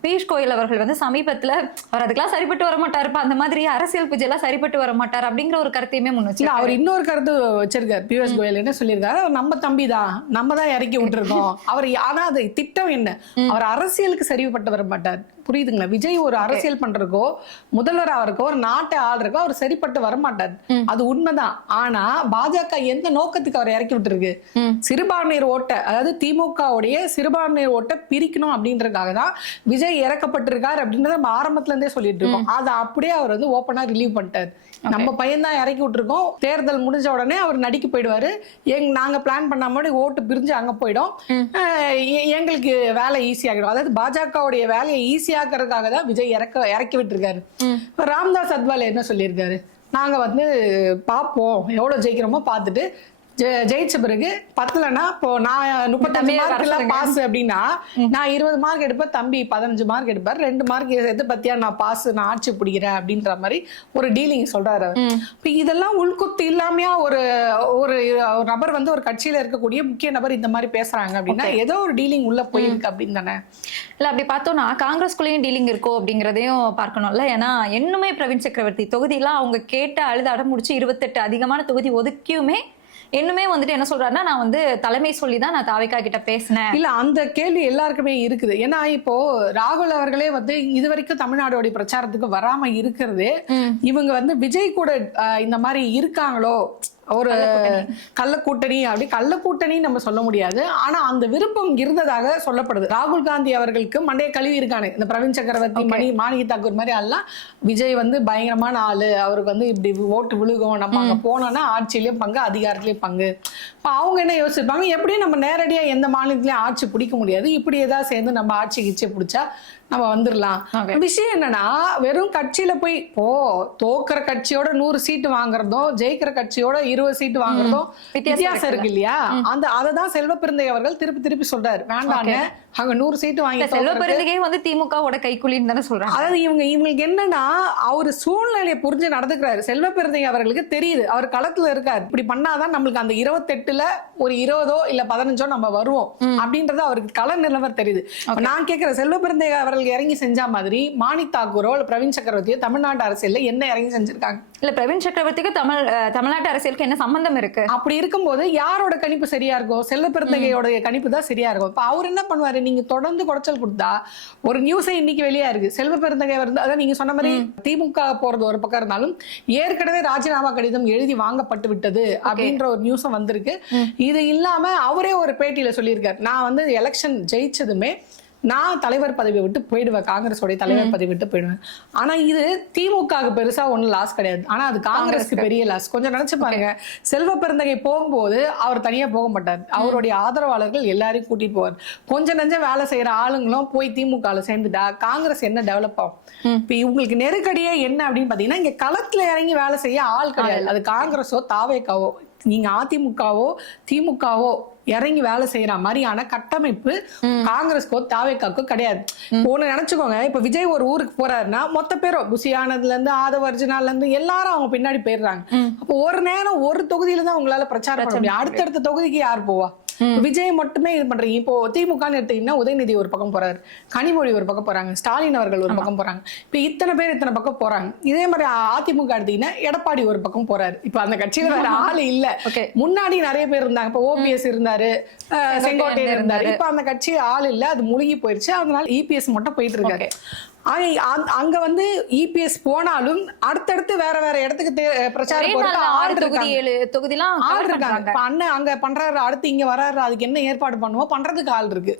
பியூஷ் கோயல் அவர்கள் வந்து சமீபத்துல அவர் அதுக்கெல்லாம் சரிப்பட்டு வர மாட்டாருப்பா, அந்த மாதிரி அரசியல் பூஜை எல்லாம் சரிப்பட்டு வர மாட்டார் அப்படிங்கிற ஒரு கருத்தையுமே முன் வச்சு அவர் இன்னொரு கருத்து வச்சிருக்காரு. பியூஷ் கோயல் என்ன சொல்லியிருக்காரு, நம்ம தம்பி தான், நம்ம தான் இறக்கி விட்டுருக்கோம் அவர். ஆனா அது திட்டம் என்ன, அவர் அரசியலுக்கு சரிப்பட்டு வர மாட்டார். புரியுதுங்களா? விஜய் ஒரு அரசியல் பண்றதுக்கோ முதல்வர் அவருக்கோ ஒரு நாட்டை ஆள்றக்கோ அவர் சரிப்பட்டு வரமாட்டார், அது உண்மைதான். ஆனா பாஜக எந்த நோக்கத்துக்கு அவர் இறக்கி விட்டுருக்கு, சிறுபான்மையர் ஓட்டை, அதாவது திமுகவுடைய சிறுபான்மையர் ஓட்டை பிரிக்கணும் அப்படின்றதுக்காக தான் விஜய் இறக்கப்பட்டிருக்காரு அப்படின்றத நம்ம ஆரம்பத்துல இருந்தே சொல்லிட்டு இருக்கோம். அதை அப்படியே அவர் வந்து ஓப்பனா ரிலீவ் பண்ணிட்டார். நம்ம பையன் தான் இறக்கி விட்டுருக்கோம், தேர்தல் முடிஞ்ச உடனே அவர் நடிக்க போயிடுவாரு, நாங்க பிளான் பண்ண மாதிரி ஓட்டு பிரிஞ்சு அங்க போயிடும், எங்களுக்கு வேலை ஈஸியாகிடும். அதாவது பாஜகவுடைய வேலையை ஈஸியாக்குறதுக்காக தான் விஜய் இறக்கி விட்டுருக்காரு. ராம்தாஸ் அத்வாலே என்ன சொல்லியிருக்காரு, நாங்க வந்து பார்ப்போம், எவ்வளவு ஜெயிக்கிறோமோ பார்த்துட்டு ஜெயிச்ச பிறகு பத்தலன்னா இப்போ நான் 35 தம்பியை வர மார்க்ல சொல்லுங்க. பாஸ் அப்படின்னா நான் 20 மார்க் எடுப்பேன், தம்பி 15 மார்க் எடுப்பார், 2 மார்க் எது பத்தியா நான் பாஸ், நான் ஆட்சி பிடிக்கிறேன் அப்படின்ற மாதிரி ஒரு டீலிங் சொல்றாரு அவர். இப்ப இதெல்லாம் உள்குத்து இல்லாமையா ஒரு ஒரு நபர் வந்து ஒரு கட்சியில இருக்கக்கூடிய முக்கிய நபர் இந்த மாதிரி பேசுறாங்க அப்படின்னா ஏதோ ஒரு டீலிங் உள்ள போயிருக்கு அப்படின்னு தானே. இல்ல அப்படி பார்த்தோம்னா காங்கிரஸ்குள்ளேயும் டீலிங் இருக்கோ அப்படிங்கறதையும் பார்க்கணும்ல. ஏன்னா இன்னுமே பிரவீன் சக்கரவர்த்தி தொகுதியெல்லாம் அவங்க கேட்ட அழுது அடமுடிச்சு 28 அதிகமான தொகுதி ஒதுக்கியுமே இன்னுமே வந்துட்டு என்ன சொல்றாருன்னா, நான் வந்து தலைமை சொல்லிதான் நான் தாவேகா கிட்ட பேசினேன். இல்ல அந்த கேள்வி எல்லாருக்குமே இருக்குது. ஏன்னா இப்போ ராகுல் அவர்களே வந்து இது வரைக்கும் தமிழ்நாடோட பிரச்சாரத்துக்கு வராம இருக்கிறது இவங்க வந்து விஜய் கூட இந்த மாதிரி இருக்காங்களோ ஒரு கள்ள கூட்டணி, அப்படி கள்ள கூட்டணி நம்ம சொல்ல முடியாது. ஆனா அந்த விருப்பம் இருந்ததாக சொல்லப்படுது. ராகுல் காந்தி அவர்களுக்கு மண்டைய கழுவி இருக்கானு இந்த பிரவீன் சக்கரவர்த்தி, மாணிக்க தாக்கூர் மாதிரி எல்லாம் விஜய் வந்து பயங்கரமான ஆளு, அவருக்கு வந்து இப்படி ஓட்டு விழுகும், நம்ம அங்க போனோம்னா ஆட்சியிலயும் பங்கு அதிகாரத்திலயும் பங்கு. இப்ப அவங்க என்ன யோசிச்சிருப்பாங்க, எப்படியும் நம்ம நேரடியா எந்த மாநிலத்திலயும் ஆட்சி பிடிக்க முடியாது, இப்படி ஏதாவது சேர்ந்து நம்ம ஆட்சி கிச்சை பிடிச்சா நம்ம வந்துடலாம். விஷயம் என்னன்னா வெறும் கட்சியில போய் தோக்குற கட்சியோட 100 சீட்டு வாங்குறதும் ஜெயிக்கிற கட்சியோட 20 சீட்டு வாங்குறதும் வித்தியாசம் இருக்கு இல்லையா. அததான் செல்வ பெருந்தை அவர்கள் திருப்பி சொல்றாரு, வேண்டான்னு அங்க 100 சீட்டு வாங்கி. செல்வ பெருந்தையே வந்து திமுகவோட கைக்குலின்னு தானே சொல்றாங்க. அதாவது இவங்களுக்கு என்னன்னா அவரு சூழ்நிலையை புரிஞ்சு நடந்துக்கிறாரு. செல்வ பெருந்தை அவர்களுக்கு தெரியுது அவர் களத்துல இருக்காரு, இப்படி பண்ணாதான் நம்மளுக்கு அந்த 28ல ஒரு 20 இல்ல 15 நம்ம வருவோம் அப்படின்றது அவருக்கு கள நிலவர் தெரியுது. நான் கேட்கிற செல்வ பெருந்தை அவர்கள் இறங்கி செஞ்ச மாதிரி மாணிக் தாக்கூரோ இல்ல பிரவீன் சக்கரவர்த்தியோ தமிழ்நாட்டு அரசியல்ல என்ன இறங்கி செஞ்சிருக்காங்க? இல்ல பிரவீன் சக்கரவர்த்திக்கு தமிழ்நாட்டு அரசியலுக்கு என்ன சம்பந்தம் இருக்கு? அப்படி இருக்கும்போது யாரோட கணிப்பு சரியா இருக்கும்? செல்வ பெருந்தகையோட கணிப்பு தான் சரியா இருக்கும். இப்ப அவர் என்ன பண்ணுவாரு, நீங்க தொடர்ந்து குடைச்சல் கொடுத்தா ஒரு நியூஸை இன்னைக்கு வெளியா இருக்கு, செல்வ பெருந்தகை வந்து அதான் நீங்க சொன்ன மாதிரி திமுக போறது ஒரு பக்கம் இருந்தாலும் ஏற்கனவே ராஜினாமா கடிதம் எழுதி வாங்கப்பட்டு விட்டது அப்படின்ற ஒரு நியூஸும் வந்திருக்கு. இது இல்லாம அவரே ஒரு பேட்டியில சொல்லியிருக்காரு, நான் வந்து எலெக்ஷன் ஜெயிச்சதுமே நான் தலைவர் பதவி விட்டு போயிடுவேன், காங்கிரஸோட தலைவர் பதவி விட்டு போயிடுவேன். ஆனா இது திமுகவுக்கு பெருசா ஒன்னும் லாஸ் கிடையாது, ஆனா அது காங்கிரஸ்க்கு பெரிய லாஸ். கொஞ்சம் நினைச்சு பாருங்க, செல்வ பெருந்தகை போகும்போது அவர் தனியா போக மாட்டார், அவருடைய ஆதரவாளர்கள் எல்லாரையும் கூட்டிட்டு போவார். கொஞ்சம் நெஞ்சம் வேலை செய்யற ஆளுங்களும் போய் திமுகல சேர்ந்துட்டா காங்கிரஸ் என்ன டெவலப் ஆகும்? இப்ப இவங்களுக்கு நெருக்கடியே என்ன அப்படின்னு பாத்தீங்கன்னா, இங்க களத்துல இறங்கி வேலை செய்ய ஆள் கிடையாது. அது காங்கிரஸோ தாவேகாவோ, நீங்க அதிமுகவோ திமுகவோ இறங்கி வேலை செய்யற மாதிரியான கட்டமைப்பு காங்கிரஸ்க்கோ தாவேக்காக்கோ கிடையாது. ஒண்ணு நினைச்சுக்கோங்க, இப்ப விஜய் ஒரு ஊருக்கு போறாருன்னா மொத்த பேரும் புசியானதுல இருந்து ஆதவர்ஜினால இருந்து எல்லாரும் அவங்க பின்னாடி போயிடுறாங்க. அப்போ ஒரு நேரம் ஒரு தொகுதியில தான் உங்களால பிரச்சாரம் பண்ண முடியும், அடுத்தடுத்த தொகுதிக்கு யார் போவா? விஜய் மட்டுமே இது பண்றீங்க. இப்போ திமுகன்னு எடுத்தீங்கன்னா உதயநிதி ஒரு பக்கம் போறாரு, கனிமொழி ஒரு பக்கம் போறாங்க, ஸ்டாலின் அவர்கள் ஒரு பக்கம் போறாங்க, இப்ப இத்தனை பேர் இத்தனை பக்கம் போறாங்க. இதே மாதிரி அதிமுக எடுத்தீங்கன்னா எடப்பாடி ஒரு பக்கம் போறாரு. இப்ப அந்த கட்சியில வேற ஆளு இல்ல. முன்னாடி நிறைய பேர் இருந்தாங்க, இப்ப ஓபிஎஸ் இருந்தாரு, செங்கோட்டையன் இருந்தாரு, இப்ப அந்த கட்சி ஆள் இல்ல, அது முழுகி போயிருச்சு. அதனால இபிஎஸ் மட்டும் போயிட்டு இருக்காரு. அங்க வந்து இபிஎஸ் போனாலும் அடுத்தடுத்து வேற வேற இடத்துக்கு பிரச்சாரம் அண்ணன் அங்க பண்றாரு, அடுத்து இங்க வர்றாரு, அதுக்கு என்ன ஏற்பாடு பண்ணுவோம் பண்றதுக்கு ஆள் இருக்கு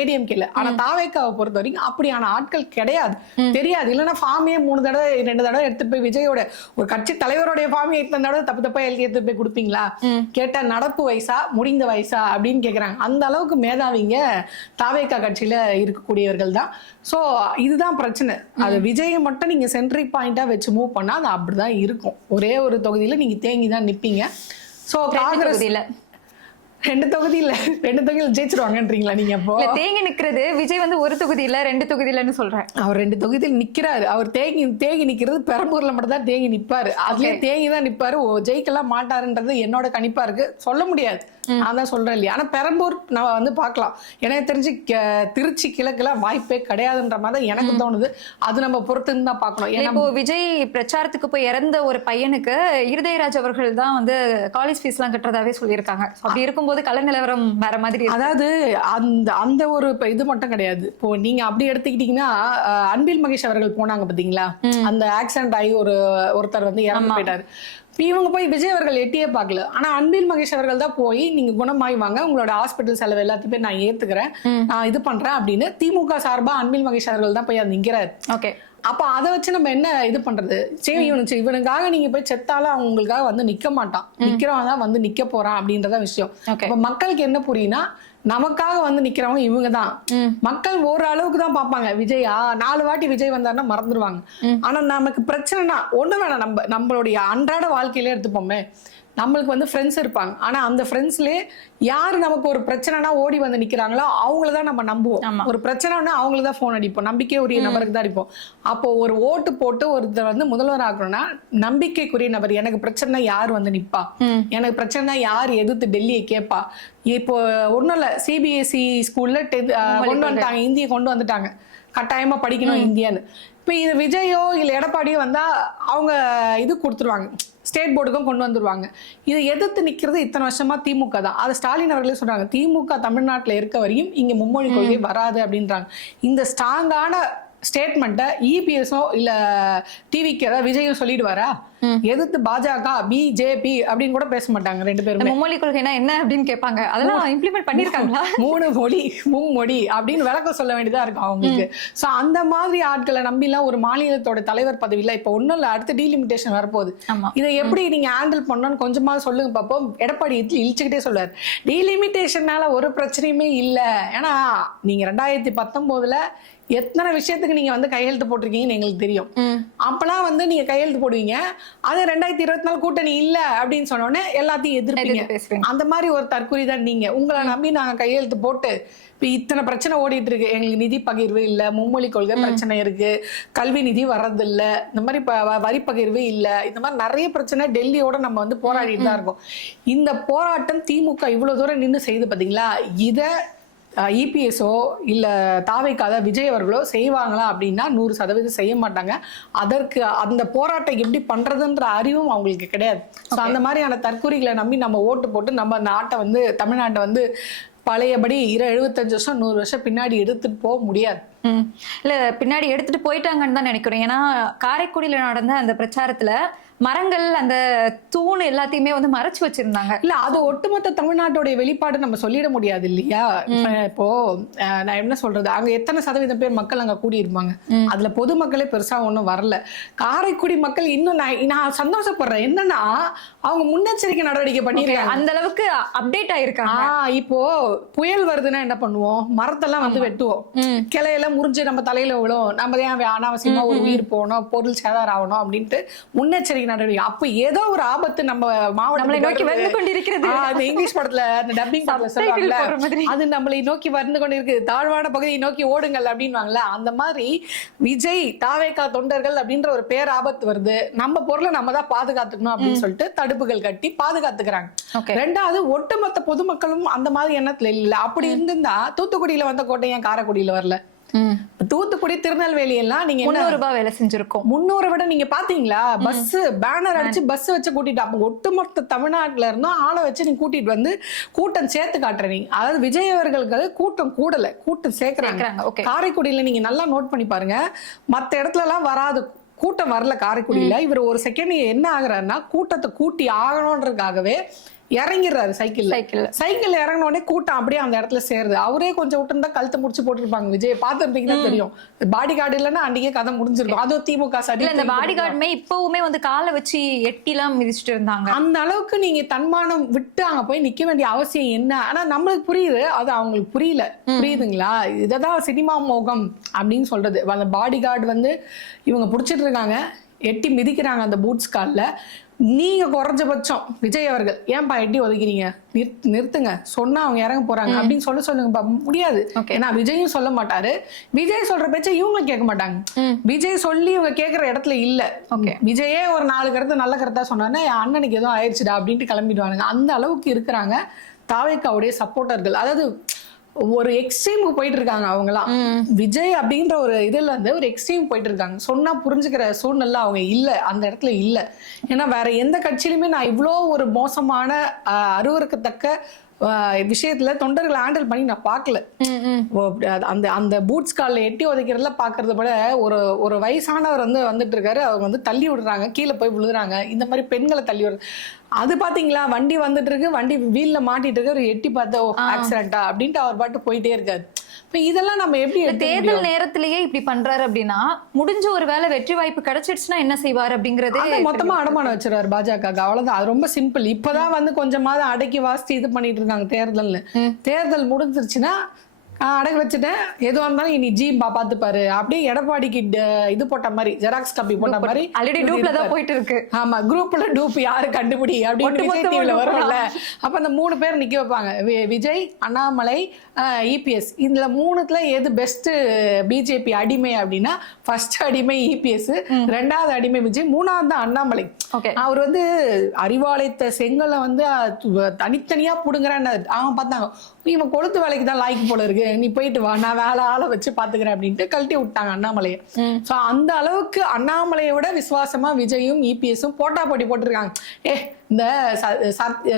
ஏடிஎம்கேல. ஆனா தாவேக்காவை பொறுத்த வரைக்கும் அப்படியான ஆட்கள் கிடையாது, தெரியாது. இல்லைன்னா ஃபார்மே 3 தடவை 2 தடவை எடுத்துட்டு போய் விஜயோட ஒரு கட்சி தலைவருடைய ஃபார்மே 8 தடவை தப்பா எழுதி எடுத்துட்டு போய் கொடுப்பீங்களா? கேட்டா நடப்பு வயசா முடிந்த வயசா அப்படின்னு கேக்குறாங்க. அந்த அளவுக்கு மேதாவிங்க தாவேக்கா கட்சியில இருக்கக்கூடியவர்கள் தான். சோ இதுதான் பிரச்சனை. அது விஜயை மட்டும் நீங்க சென்ட்ரி பாயிண்டா வச்சு மூவ் பண்ணா அது அப்படிதான் இருக்கும். ஒரே ஒரு தொகுதியில நீங்க தேங்கி தான் நிப்பீங்க. சோ காங்கிரஸ் 2 தொகுதியில ஜெயிச்சிருவாங்கன்றீங்களா நீங்க? அப்போ தேங்கி நிக்கிறது விஜய் வந்து ஒரு தொகுதியில 2 தொகுதியிலன்னு சொல்றேன். அவர் 2 தொகுதியில் நிக்கிறாரு. அவர் தேங்கி நிக்கிறது பெரம்பூர்ல மட்டும் தான் தேங்கி நிப்பாரு. அதுலயே தேங்கி தான் நிப்பாரு. ஜெயிக்கலாம் மாட்டாருன்றது என்னோட கணிப்பா இருக்கு, சொல்ல முடியாது. நான் தான் சொல்றேன் இல்லையா. ஆனா பெரம்பூர் நம்ம வந்து பாக்கலாம், எனக்கு தெரிஞ்சு திருச்சி கிழக்குல வாய்ப்பே கிடையாதுன்ற மாதிரி எனக்கு தோணுது. அது நம்ம பொறுத்து தான் பாக்கணும். இப்போ விஜய் பிரச்சாரத்துக்கு போய் இறந்த ஒரு பையனுக்கு இருதயராஜ் அவர்கள் தான் வந்து காலேஜ் ஃபீஸ் எல்லாம் கட்டுறதாவே சொல்லியிருக்காங்க. அப்படி இருக்கும்போது கல நிலவரம் வேற மாதிரி. அதாவது அந்த ஒரு இது மட்டும் கிடையாது. இப்போ நீங்க அப்படி எடுத்துக்கிட்டீங்கன்னா அன்பில் மகேஷ் அவர்கள் போனாங்க பாத்தீங்களா, அந்த ஆக்சிடென்ட் ஆகி ஒருத்தர் வந்து இறந்து போயிட்டாரு. இவங்க போய் விஜய் அவர்கள் எட்டியே பார்க்கல. ஆனா அன்பில் மகேஷ் அவர்கள் தான் போய் நீங்க குணமாய் வாங்க, உங்களோட ஹாஸ்பிட்டல் செலவு எல்லாத்தையுமே நான் ஏத்துக்கிறேன், நான் இது பண்றேன் அப்படின்னு திமுக சார்பா அன்பில் மகேஷ் அவர்கள் தான் போய் அது நிக்கிறாரு. ஓகே, அப்ப அதை வச்சு நம்ம என்ன இது பண்றது? சரி, இவனுக்காக நீங்க போய் செத்தாலும் அவங்க உங்களுக்காக வந்து நிக்க மாட்டான், நிக்கிறவன் தான் வந்து நிக்க போறான் அப்படின்றத விஷயம். அப்ப மக்களுக்கு என்ன புரியுனா, நமக்காக வந்து நிக்கிறவங்க இவங்க தான். மக்கள் ஒரு அளவுக்கு தான் பார்ப்பாங்க. விஜயா 4 வாட்டி விஜய் வந்தாருன்னா மறந்துடுவாங்க. ஆனா நமக்கு பிரச்சனைனா ஒண்ணு வேணாம், நம்மளுடைய அன்றாட வாழ்க்கையில எடுத்துப்போமே, நம்மளுக்கு வந்து ஃப்ரெண்ட்ஸ் இருப்பாங்க, ஆனா அந்த ஃப்ரெண்ட்ஸ்லயே யாரு நமக்கு ஒரு பிரச்சனைனா ஓடி வந்து நிக்கிறாங்களோ அவங்களதான் நம்ம நம்புவோம். ஒரு பிரச்சனைனா அவங்களுக்கு தான் போன் அடிப்போம், நம்பிக்கை உரிய நபருக்கு தான் அடிப்போம். அப்போ ஒரு ஓட்டு போட்டு ஒருத்தர் வந்து முதல்வர் ஆகணும்னா நம்பிக்கைக்குரிய நபர், எனக்கு பிரச்சனை யார் வந்து நிப்பா, எனக்கு பிரச்சனை யார் எதிர்த்து டெல்லியை கேட்பா. இப்போ ஒண்ணும் இல்ல, சிபிஎஸ்இ ஸ்கூல்ல கொண்டு வந்துட்டாங்க, இந்தியை கொண்டு வந்துட்டாங்க, கட்டாயமா படிக்கணும் இந்தியான்னு. இப்ப இது விஜயோ இல்ல எடப்பாடியோ வந்தா அவங்க இது கொடுத்துருவாங்க, ஸ்டேட் போர்டுக்கும் கொண்டு வந்துருவாங்க. இதை எதிர்த்து நிக்கிறது இத்தனை வருஷமா திமுக தான். அதை ஸ்டாலின் அவர்களே சொல்றாங்க, திமுக தமிழ்நாட்டுல இருக்க வரையும் இங்க மும்மொழி கொள்கை வராது அப்படின்றாங்க. இந்த ஸ்ட்ராங்கான ஸ்டேட்மெண்ட்டை இபிஎஸோ இல்ல டிவிக்கு ஏதாவது விஜயும் சொல்லிடுவாரா? எதிர்த்து பாஜக பிஜேபி அப்படின்னு கூட பேச மாட்டாங்க ரெண்டு பேரும். மும்மொழி கொள்கைனா என்ன அப்படின்னு கேட்பாங்க, அதெல்லாம் இம்ப்ளிமெண்ட் பண்ணிருக்காங்களா? 3 மொழி மும்மொழி அப்படின்னு விளக்கம் சொல்ல வேண்டியதா இருக்கும் அவங்களுக்கு. சோ அந்த மாதிரி ஆட்களை நம்பிலாம் ஒரு மாநிலத்தோட தலைவர் பதவியில இப்ப ஒண்ணும் இல்ல, அடுத்து டீலிமிட்டேஷன் வரப்போகுது. இதை எப்படி நீங்க ஹேண்டில் பண்ணணும்னு கொஞ்சமா சொல்லுங்க பாப்போம். எடப்பாடி இழிச்சுக்கிட்டே சொல்றாரு, டீலிமிட்டேஷனால ஒரு பிரச்சனையுமே இல்ல. ஏன்னா நீங்க 2019ல எத்தனை விஷயத்துக்கு நீங்க வந்து கையெழுத்து போட்டிருக்கீங்கன்னு எங்களுக்கு தெரியும். அப்பெல்லாம் வந்து நீங்க கையெழுத்து போடுவீங்க, அது 2024 கூட்டணி இல்ல அப்படின்னு சொன்னோடனே எல்லாத்தையும் எதிர்ப்பீங்க. அந்த மாதிரி ஒரு தற்கொலை தான் நீங்க. உங்களை நம்பி நாங்க கையெழுத்து போட்டு இப்ப இத்தனை பிரச்சனை ஓடிட்டு இருக்கு, எங்களுக்கு நிதி பகிர்வு இல்ல, மும்மொழி கொள்கை பிரச்சனை இருக்கு, கல்வி நிதி வர்றது இல்ல, இந்த மாதிரி வரி பகிர்வு இல்ல, இந்த மாதிரி நிறைய பிரச்சனை டெல்லியோட நம்ம வந்து போராடிட்டு தான் இருக்கோம். இந்த போராட்டம் திமுக இவ்வளவு தூரம் நின்று செய்து பாத்தீங்களா? இத இபிஎஸோ இல்ல தாவைக்காத விஜய் அவர்களோ செய்வாங்களா அப்படின்னா 100% செய்ய மாட்டாங்க. அதற்கு அந்த போராட்டம் எப்படி பண்றதுன்ற அறிவும் அவங்களுக்கு கிடையாது. அந்த மாதிரியான தற்கொலைகளை நம்பி நம்ம ஓட்டு போட்டு நம்ம நாட்டை வந்து தமிழ்நாட்டை வந்து பழையபடி 75 வருஷம் 100 வருஷம் பின்னாடி எடுத்துட்டு போக முடியாது. இல்ல பின்னாடி எடுத்துட்டு போயிட்டாங்கன்னு தான் நினைக்கிறேன். ஏன்னா காரைக்குடியில நடந்த அந்த பிரச்சாரத்துல மரங்கள் அந்த தூண் எல்லாத்தையுமே வந்து மறைச்சு வச்சிருந்தாங்க. இல்ல அது ஒட்டுமொத்த தமிழ்நாட்டுடைய வெளிப்பாடு நம்ம சொல்லிட முடியாது இல்லையா? இப்போ நான் என்ன சொல்றது, அங்க எத்தனை சதவீதம் பேர் மக்கள் அங்க கூடி இருப்பாங்க, அதுல பொதுமக்களே பெருசா ஒண்ணும் வரல. காரைக்குடி மக்கள் இன்னும் நான் சந்தோஷப்படுறேன் என்னன்னா அவங்க முன்னெச்சரிக்கை நடவடிக்கை பண்ணிருக்காங்க, அந்த அளவுக்கு அப்டேட் ஆயிருக்காங்க. இப்போ புயல் வருதுன்னா என்ன பண்ணுவோம், மரத்தெல்லாம் வந்து வெட்டுவோம், கிளையெல்லாம் முறிஞ்சு நம்ம தலையில விழும், நம்ம ஏன் அனாவசியமா ஒரு உயிர் போகணும், பொருள் சேதாரம் ஆகணும் அப்படின்ட்டு முன்னெச்சரிக்கை நடவடிக்கை. அப்ப ஏதோ ஒரு ஆபத்து நம்ம மாவட்டத்தை நோக்கி வந்து கொண்டிருக்கிறது. இங்கிலீஷ் படத்துல அந்த டப்பிங் படத்துல சொல்லுவாங்கல்ல, அது நம்மளை நோக்கி வந்து கொண்டிருக்கு, தாழ்வான பகுதியை நோக்கி ஓடுங்கள் அப்படின்வாங்கல்ல, அந்த மாதிரி விஜய் தாவேகா தொண்டர்கள் அப்படின்ற ஒரு பேர் ஆபத்து வருது, நம்ம பொருளை நம்ம தான் பாதுகாத்துக்கணும் அப்படின்னு சொல்லிட்டு தடுப்புகள் கட்டி பாதுகாத்துக்கிறாங்க. ரெண்டாவது ஒட்டுமொத்த பொதுமக்களும் அந்த மாதிரி எண்ணத்துல இல்ல. அப்படி இருந்திருந்தா தூத்துக்குடியில வந்த கோட்டை ஏன் காரைக்குடியில வரல? தூத்துக்குடி திருநெல்வேலி எல்லாம் நீங்க 300 ரூபாய் வேலை செஞ்சிருக்கோம். 300 விட நீங்க பாத்தீங்களா? பஸ் பேனர் அடிச்சு பஸ் வச்சு கூட்டிட்டு, அப்ப ஒட்டுமொத்த தமிழ்நாட்டுல இருந்தும் ஆளை வச்சு நீங்க கூட்டிட்டு வந்து கூட்டம் சேர்த்து காட்டுறீங்க. அதாவது விஜய் அவர்களுக்கு கூட்டம் கூடல, கூட்டம் சேர்க்கிறாங்க. காரைக்குடியில நீங்க நல்லா நோட் பண்ணி பாருங்க, மத்த இடத்துல எல்லாம் வராது கூட்டம் வரல காரைக்குடியில. இவர் ஒரு செகண்ட் என்ன ஆகுறாருன்னா கூட்டத்தை கூட்டி ஆகணும்ன்றதுக்காகவே இறங்கிடுறாரு. சைக்கிள் இறங்கின உடனே கூட்டம் அப்படியே அந்த இடத்துல சேருது. அவரே கொஞ்சம் விட்டுருந்தா கழுத்தை முடிச்சு போட்டுருப்பாங்க. விஜய் பார்த்துருந்தீங்கன்னா தெரியும், பாடி கார்டு இல்லைன்னா அன்றைக்கே கதை முடிஞ்சிருக்கும். அதுவும் திமுக சரி, இந்த பாடி கார்டுமே இப்பவுமே வந்து காலை வச்சு எட்டிலாம் மிதிச்சுட்டு இருந்தாங்க. அந்த அளவுக்கு நீங்க தன்மானம் விட்டு அங்க போய் நிக்க வேண்டிய அவசியம் என்ன? ஆனா நம்மளுக்கு புரியுது, அது அவங்களுக்கு புரியல. புரியுதுங்களா? இததான் சினிமா மோகம் அப்படின்னு சொல்றது. அந்த பாடி கார்டு வந்து இவங்க புடிச்சிட்டு இருக்காங்க, எட்டி மிதிக்கிறாங்க அந்த பூட்ஸ் கால்ல. நீங்க குறைஞ்சபட்சம் விஜய் அவர்கள் ஏன்பா எட்டி ஒதுக்கிறீங்க, நிறுத்துங்க சொன்னா அவங்க இறங்க போறாங்க அப்படின்னு சொல்லுங்க. முடியாது, ஏன்னா விஜயும் சொல்ல மாட்டாரு. விஜய் சொல்ற பேச்ச இவங்க கேட்க மாட்டாங்க. விஜய் சொல்லி இவங்க கேட்கற இடத்துல இல்ல. விஜயே ஒரு 4 கருத்து நல்ல கருத்தா சொன்னாருன்னா அண்ணனுக்கு எதுவும் ஆயிடுச்சுடா அப்படின்ட்டு கிளம்பிடுவானுங்க. அந்த அளவுக்கு இருக்கிறாங்க தாவேக்காவுடைய சப்போர்ட்டர்கள். அதாவது ஒரு எக்ஸ்ட்ரீமுக்கு போயிட்டு இருக்காங்க அவங்கலாம். விஜய் அப்படின்ற ஒரு இதுல இருந்து ஒரு எக்ஸ்ட்ரீம் போயிட்டு இருக்காங்க. சொன்னா புரிஞ்சுக்கிற சூழ்நிலை அவங்க இல்ல, அந்த இடத்துல இல்ல. ஏன்னா வேற எந்த கட்சியிலுமே நான் இவ்வளோ ஒரு மோசமான அருவருக்கத்தக்க விஷயத்துல தொண்டர்களை ஹேண்டில் பண்ணி நான் பார்க்கல. அந்த அந்த பூட்ஸ் கால்ல எட்டி உதைக்கிறதுல பாக்குறத விட ஒரு வயசானவர் வந்து வந்துட்டு இருக்காரு, அவங்க வந்து தள்ளி விடுறாங்க, கீழே போய் விழுதுறாங்க. இந்த மாதிரி பெண்களை தள்ளி விடுறது அது பாத்தீங்களா? வண்டி வந்துட்டு இருக்கு, வண்டி வீல்ல மாட்டிட்டு இருக்கு, ஒரு எட்டி பார்த்தா ஆக்சிடென்டா அப்படின்ட்டு அவர் பாட்டு போயிட்டே இருக்காரு. இதெல்லாம் நம்ம எப்படி தேர்தல் நேரத்திலேயே இப்படி பண்றாரு அப்படின்னா முடிஞ்ச ஒரு வேளை வெற்றி வாய்ப்பு கிடைச்சிடுச்சுன்னா என்ன செய்வார் அப்படிங்கறது மொத்தமா அடமானம் வச்சிருவாரு பாஜக. அவ்வளவுதான், அது ரொம்ப சிம்பிள். இப்பதான் வந்து கொஞ்சமாவது அடக்கி வாசிச்சு இது பண்ணிட்டு இருக்காங்க தேர்தல்னு. தேர்தல் முடிஞ்சிருச்சுன்னா அடகு வச்சுட்டேன், எதுவாக இருந்தாலும் இனி ஜி பார்த்துப்பாரு. அப்படியே எடப்பாடிக்கு இது போட்ட மாதிரி, ஜெராக்ஸ் காப்பி போட்ட மாதிரி ஆல்ரெடி டூப்ல தான் போயிட்டு இருக்கு. ஆமா, குரூப்ல டூப் யாரு கண்டுபிடி அப்படின்னு விஜய் டிவில வரும்ல. அப்ப அந்த 3 பேர் நிக்க வைப்பாங்க, விஜய், அண்ணாமலை, இபிஎஸ். இதுல 3த்துல எது பெஸ்ட் பிஜேபி அடிமை அப்படின்னா, ஃபர்ஸ்ட் அடிமை இபிஎஸ், 2வது அடிமை விஜய், 3வது தான் அண்ணாமலை. அவர் வந்து அறிவாலயத்தை செங்கலை வந்து தனித்தனியா புடுங்குறான்னு அவங்க பார்த்தாங்க, இவன் கொளுத்து வேலைக்கு தான் லாய்க்கு போல இருக்கு, நீ போயிட்டு வா, நான் வேலை ஆளை வச்சு பாத்துக்கிறேன் அப்படின்ட்டு கழட்டி விட்டாங்க அண்ணாமலையை. சோ அந்த அளவுக்கு அண்ணாமலையை விட விசுவாசமா விஜயும் இபிஎஸும் போட்டா போட்டி போட்டிருக்காங்க. இந்த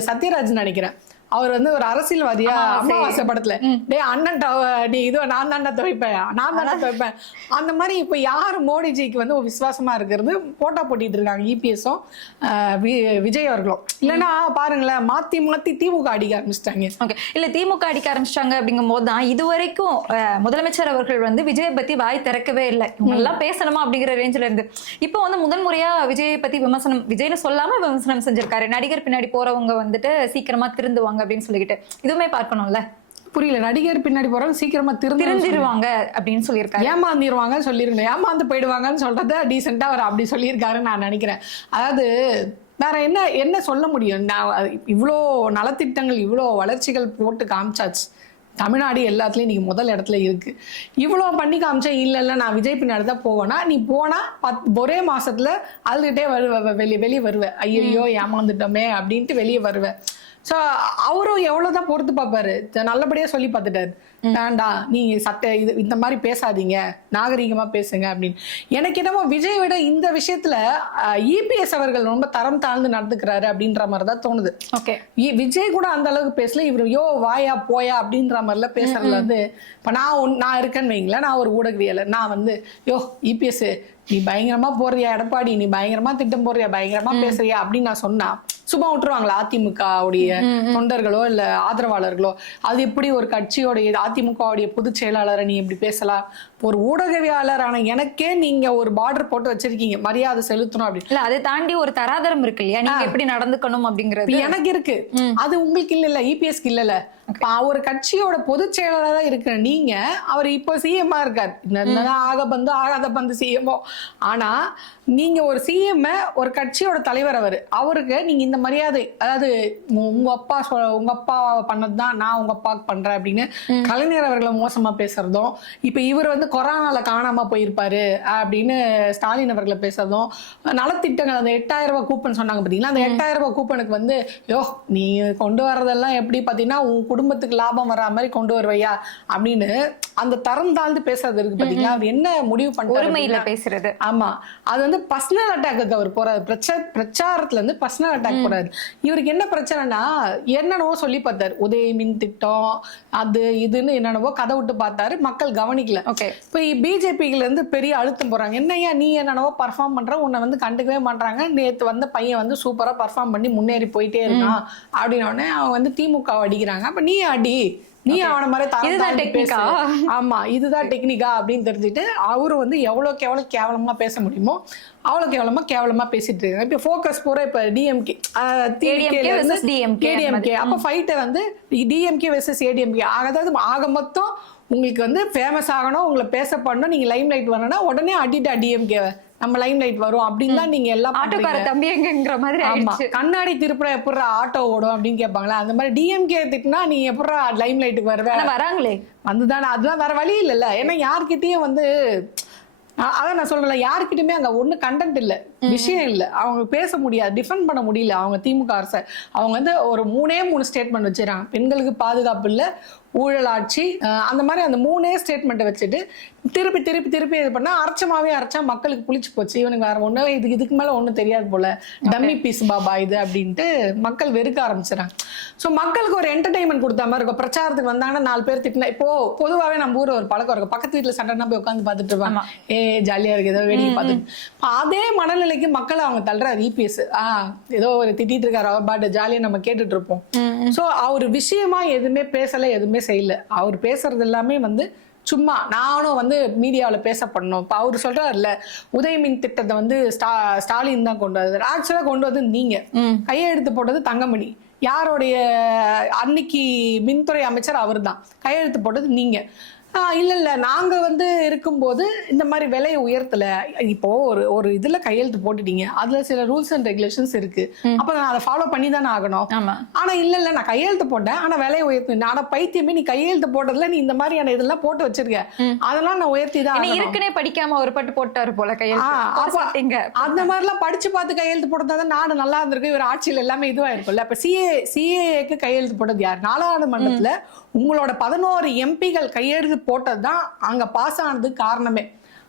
சத்யராஜ் நினைக்கிறேன், அவர் வந்து ஒரு அரசியல்வாதியா அமாவாசை படத்துல டே அண்ணன் நீ இது நான் தாண்டா துவைப்பேன், நான் தாண்டா துவைப்பேன், அந்த மாதிரி இப்ப யாரு மோடிஜிக்கு வந்து ஒரு விசுவாசமா இருக்கிறது போட்டா போட்டிட்டு இருக்காங்க இபிஎஸும் விஜய் அவர்களும். இல்லைன்னா பாருங்களேன், மாத்தி மாத்தி திமுக அடிக்க ஆரம்பிச்சிட்டாங்க. இல்ல திமுக அடிக்க ஆரம்பிச்சிட்டாங்க அப்படிங்கும் போதுதான் இதுவரைக்கும் முதலமைச்சர் அவர்கள் வந்து விஜயை பத்தி வாய் திறக்கவே இல்லை. இவங்க எல்லாம் பேசணுமா அப்படிங்கிற ரேஞ்சில இருந்து இப்போ வந்து முதன்முறையா விஜயை பத்தி விமர்சனம், விஜய்னு சொல்லாம விமர்சனம் செஞ்சிருக்காரு. நடிகர் பின்னாடி போறவங்க வந்துட்டு சீக்கிரமா திருந்துவாங்க அப்படின்னு சொல்லிக்கிட்டு இதுவுமே பார்க்கணும்ல. புரியல, நடிகர் பின்னாடி போறவங்க சீக்கிரமா திருந்திருவாங்க அப்படின்னு சொல்லியிருக்காரு. ஏமாந்திருவாங்க சொல்லிருக்கேன், ஏமாந்து போயிடுவாங்கன்னு சொல்றத டீசெண்டா அவர் அப்படி சொல்லியிருக்காருன்னு நான் நினைக்கிறேன். அதாவது வேற என்ன சொல்ல முடியும்? இவ்வளோ நலத்திட்டங்கள், இவ்வளோ வளர்ச்சிகள் போட்டு காமிச்சாச்சு. தமிழ்நாடு எல்லாத்துலயும் நீங்க முதல் இடத்துல இருக்கு. இவ்வளோ பண்ணி காமிச்சா இல்ல நான் விஜய் பின்னாடி தான் போவேன்னா, நீ போனா ஒரே மாசத்துல அழுதுகிட்டே வெளியே வருவேன், ஐயோ ஏமாந்துட்டோமே அப்படின்ட்டு வெளியே வருவேன். ஸோ அவரும் எவ்வளவுதான் பொறுத்து பார்ப்பாரு, நல்லபடியா சொல்லி பார்த்துட்டாரு, வேண்டாம் நீ இது இந்த மாதிரி பேசாதீங்க, நாகரீகமா பேசுங்க அப்படின்னு. எனக்கு என்னமோ விஜய் விட இந்த விஷயத்துல இபிஎஸ் அவர்கள் ரொம்ப தரம் தாழ்ந்து நடந்துக்கிறாரு அப்படின்ற மாதிரி தான் தோணுது. விஜய் கூட அந்த அளவுக்கு பேசல, இவர் யோ வாயா போயா அப்படின்ற மாதிரிலாம் பேசுறதுல வந்து, இப்ப நான் இருக்கேன்னு வைங்களேன், நான் ஒரு ஊடகவியலர், நான் வந்து யோ இபிஎஸ் நீ பயங்கரமா போறியா, எடப்பாடி நீ பயங்கரமா திட்டம் போறியா, பயங்கரமா பேசுறியா அப்படின்னு நான் சொன்னா சும்மா விட்டுருவாங்களா அதிமுகவுடைய தொண்டர்களோ இல்ல ஆதரவாளர்களோ? அது எப்படி ஒரு கட்சியோடைய அதிமுகவுடைய பொதுச் செயலாளரை நீ எப்படி பேசலாம்? ஒரு ஊடகவியாளர் ஆனா எனக்கே நீங்க ஒரு பார்டர் போட்டு வச்சிருக்கீங்க, மரியாதை செலுத்தணும் அப்படின்னு. இல்ல அதை தாண்டி ஒரு தராதரம் இருக்கு இல்லையா, நீங்க எப்படி நடந்துக்கணும் அப்படிங்கிறது எனக்கு இருக்கு, அது உங்களுக்கு இல்ல, இபிஎஸ்க்கு இல்ல. ஒரு கட்சியோட பொதுச் செயலாளரா இருக்கிற நீங்க, அவர் இப்போ சிஎம்மா இருக்காரு, ஆகாத பந்து சிஎம்ஓ, ஆனா நீங்க ஒரு சிஎம், ஒரு கட்சியோட தலைவர், அவருக்கு நீங்க இந்த மரியாதை, அதாவது உங்க அப்பா பண்ணதுதான் நான் உங்க அப்பாவுக்கு பண்றேன் அப்படின்னு கலைஞர் அவர்களை மோசமா பேசுறதும், இப்ப இவர் வந்து கொரோனால காணாம போயிருப்பாரு அப்படின்னு ஸ்டாலின் அவர்களை பேசுறதும், நலத்திட்டங்கள் அந்த 8000 ரூபாய் கூப்பன் சொன்னாங்க பாத்தீங்களா, அந்த 8000 ரூபாய் கூப்பனுக்கு வந்து யோ நீ கொண்டு வர்றதெல்லாம் எப்படி பாத்தீங்கன்னா உன் குடும்பத்துக்கு லாபம் வர்ற மாதிரி கொண்டு வருவையா அப்படின்னு அந்த தரம் தாழ்ந்து பேசுறது இருக்கு பாத்தீங்களா. அவர் என்ன முடிவு பண்றாரு பேசுறது? ஆமா, அது வந்து பர்சனல் அட்டாக்கு அவர் போறாரு, பிரச்சாரத்துல இருந்து பர்சனல் அட்டாக் போறாரு. இவருக்கு என்ன பிரச்சனைனா, என்னென்னவோ சொல்லி பார்த்தாரு, உதய மின் திட்டம் அது இதுன்னு என்னென்னவோ கதை விட்டு பார்த்தாரு, மக்கள் கவனிக்கல. இப்ப பிஜேபில இருந்து பெரிய அழுத்தம் போறாங்க, என்னையா நீ என்னென்னவோ பர்ஃபார்ம் பண்ற, உன்னை வந்து கண்டுக்கவே மாட்டாங்க, நேத்து வந்த பையன் வந்து சூப்பரா பர்ஃபார்ம் பண்ணி முன்னேறி போயிட்டே இருக்கான் அப்படின்னு உடனே அவங்க வந்து திமுக அடிக்கிறாங்க. அப்ப நீ அடி, நீ அவன மாதிரி ஆமா இதுதான் டெக்னிக்கா அப்படின்னு தெரிஞ்சுட்டு அவரு வந்து எவ்வளவுக்கு எவ்வளவு கேவலமா பேச முடியுமோ அவ்வளவு கேவலமா பேசிட்டு இருக்காங்க. இப்ப போக்கஸ் பூரா இப்ப டிஎம்கே கேடிஎம்கே, அப்ப ஃபைட்டை வந்து டிஎம்கே வெர்சஸ் ஏடிஎம்கே, அதாவது ஆக மொத்தம் உங்களுக்கு வந்து ஃபேமஸ் ஆகணும், உங்களை பேச பண்ணணும், நீங்க லைம் லைட் வரணும்னா உடனே அடிட்டா டிஎம்கே நம்ம லைம் லைட் வரும் அப்படின்னு தான் நீங்க எல்லாம் ஆட்டோக்கார தம்பி எங்கங்கிற மாதிரி. ஆமா, கண்ணாடி திருப்புற எப்படி ஆட்டோ ஓடும் அப்படின்னு கேட்பாங்களா, அந்த மாதிரி டிஎம்கே திட்டினா நீ எப்படா லைம் லைட்டுக்கு வருவேன், வராங்களே வந்துதானே, அதுதான் வேற வழி இல்லைல்ல. ஏன்னா யார்கிட்டயும் வந்து அதான் நான் சொல்றேன், யாருக்கிட்டுமே அங்க ஒண்ணு கண்டென்ட் இல்ல, விஷயம் இல்ல, அவங்க பேச முடியாது, டிஃபெண்ட் பண்ண முடியல. அவங்க திமுக அரசை அவங்க வந்து ஒரு 3 ஸ்டேட்மெண்ட் வச்சுறாங்க, பெண்களுக்கு பாதுகாப்பு இல்ல, ஊழல் ஆட்சி, அந்த மாதிரி அந்த 3 ஸ்டேட்மெண்ட்டை வச்சுட்டு திருப்பி திருப்பி திருப்பி இது பண்ணா அரைச்சா மக்களுக்கு புளிச்சு போச்சு, இவனுக்கு வேற ஒண்ணு இதுக்கு மேல ஒண்ணும் தெரியாது போல, டம்மி பீஸ் பாபா இது அப்படின்ட்டு மக்கள் வெறுக்க ஆரம்பிச்சுறாங்க. ஸோ மக்களுக்கு ஒரு என்டர்டைன்மெண்ட் கொடுத்த மாதிரி இருக்கும். பிரச்சாரத்துக்கு வந்தாங்கன்னா 4 பேர் திட்டினா, இப்போ பொதுவாகவே நம்ம ஊர் ஒரு பழக்கம் இருக்கும், பக்கத்து வீட்டுல சண்டைனா போய் உட்காந்து பார்த்துட்டு இருப்பாங்க, ஜாலியா இருக்கு ஏதோ வேடிக்கை பார்த்துட்டு. அதே மனநிலைக்கு மக்கள் அவங்க தள்ளுறாரு இபிஎஸ், ஏதோ ஒரு திட்டிட்டு இருக்காரு, அவர் பாட்டு ஜாலியா நம்ம கேட்டுட்டு இருப்போம். ஸோ அவர் விஷயமா எதுவுமே பேசல, எதுவுமே செய்யல. அவர் பேசுறது எல்லாமே வந்து சும்மா நானும் வந்து மீடியாவில் பேசப்படணும். இப்போ அவர் சொல்றாருல்ல, உதயமின் திட்டத்தை வந்து ஸ்டாலின் தான் கொண்டு வந்தார், ஆக்சுவலா கொண்டு வந்து நீங்க கையை எடுத்து போட்டது தங்கமணி. யாருடைய அன்னைக்கு மின்துறை அமைச்சர் அவர் தான், கையெழுத்து போட்டது நீங்க. இல்ல நாங்க இருக்கும்போது இந்த மாதிரி விலையை உயர்த்தல. இப்போ ஒரு இதுல கையெழுத்து போட்டுட்டீங்க, அதுல சில ரூல்ஸ் அண்ட் ரெகுலேஷன்ஸ் இருக்கு, அப்ப நான் அதை ஃபாலோ பண்ணி தானே ஆகணும். ஆனா இல்ல நான் கையெழுத்து போட்டேன், ஆனா விலையை உயர்த்து. ஆனா பைத்தியமே, நீ கையெழுத்து போட்டதுல நீ இந்த மாதிரியான இதெல்லாம் போட்டு வச்சிருக்க, அதெல்லாம் நான் உயர்த்தி தான் இருக்குனே படிக்காம ஒரு பட்டு போட்டாரு போல கையெழுத்து. அந்த மாதிரி எல்லாம் படிச்சு பார்த்து கையெழுத்து போட்டதான் நாடு நல்லா இருந்திருக்கு, இவர் ஆட்சியில் எல்லாமே இதுவா இருக்கும்ல. இப்ப சிஏஏக்கு கையெழுத்து போட்டது யார்? நாடாளுமன்றத்துல உங்களோட 11 எம்பிகள் கையெழுத்து போட்டதுதான் அங்க பாஸ் ஆனது காரணமே.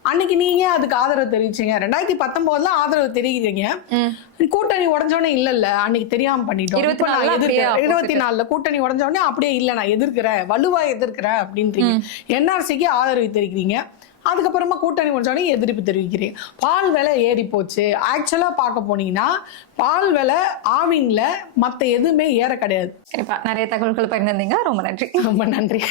அன்னைக்கு நீங்க அதுக்கு ஆதரவு தெரிவிச்சீங்க. 2019 ஆதரவு தெரிவிக்கிறீங்க. கூட்டணி உடஞ்சோடனே இல்ல அன்னைக்கு தெரியாம பண்ணிட்டோம். 24 கூட்டணி உடஞ்சோடனே அப்படியே இல்ல நான் எதிர்க்கிறேன், வலுவா எதிர்க்கிறேன் அப்படின்றீங்க. என்ஆர்சிக்கு ஆதரவு தெரிவிக்கிறீங்க, அதுக்கப்புறமா கூட்டணி முடிஞ்சோடனே எதிர்ப்பு தெரிவிக்கிறீங்க. பால் விலை ஏறி போச்சு. ஆக்சுவலா பார்க்க போனீங்கன்னா பால் விலை ஆவின்ல மத்த எதுவுமே ஏற கிடையாது. நிறைய தகவல்கள் பகிர்ந்தீங்க, ரொம்ப நன்றி. ரொம்ப நன்றி.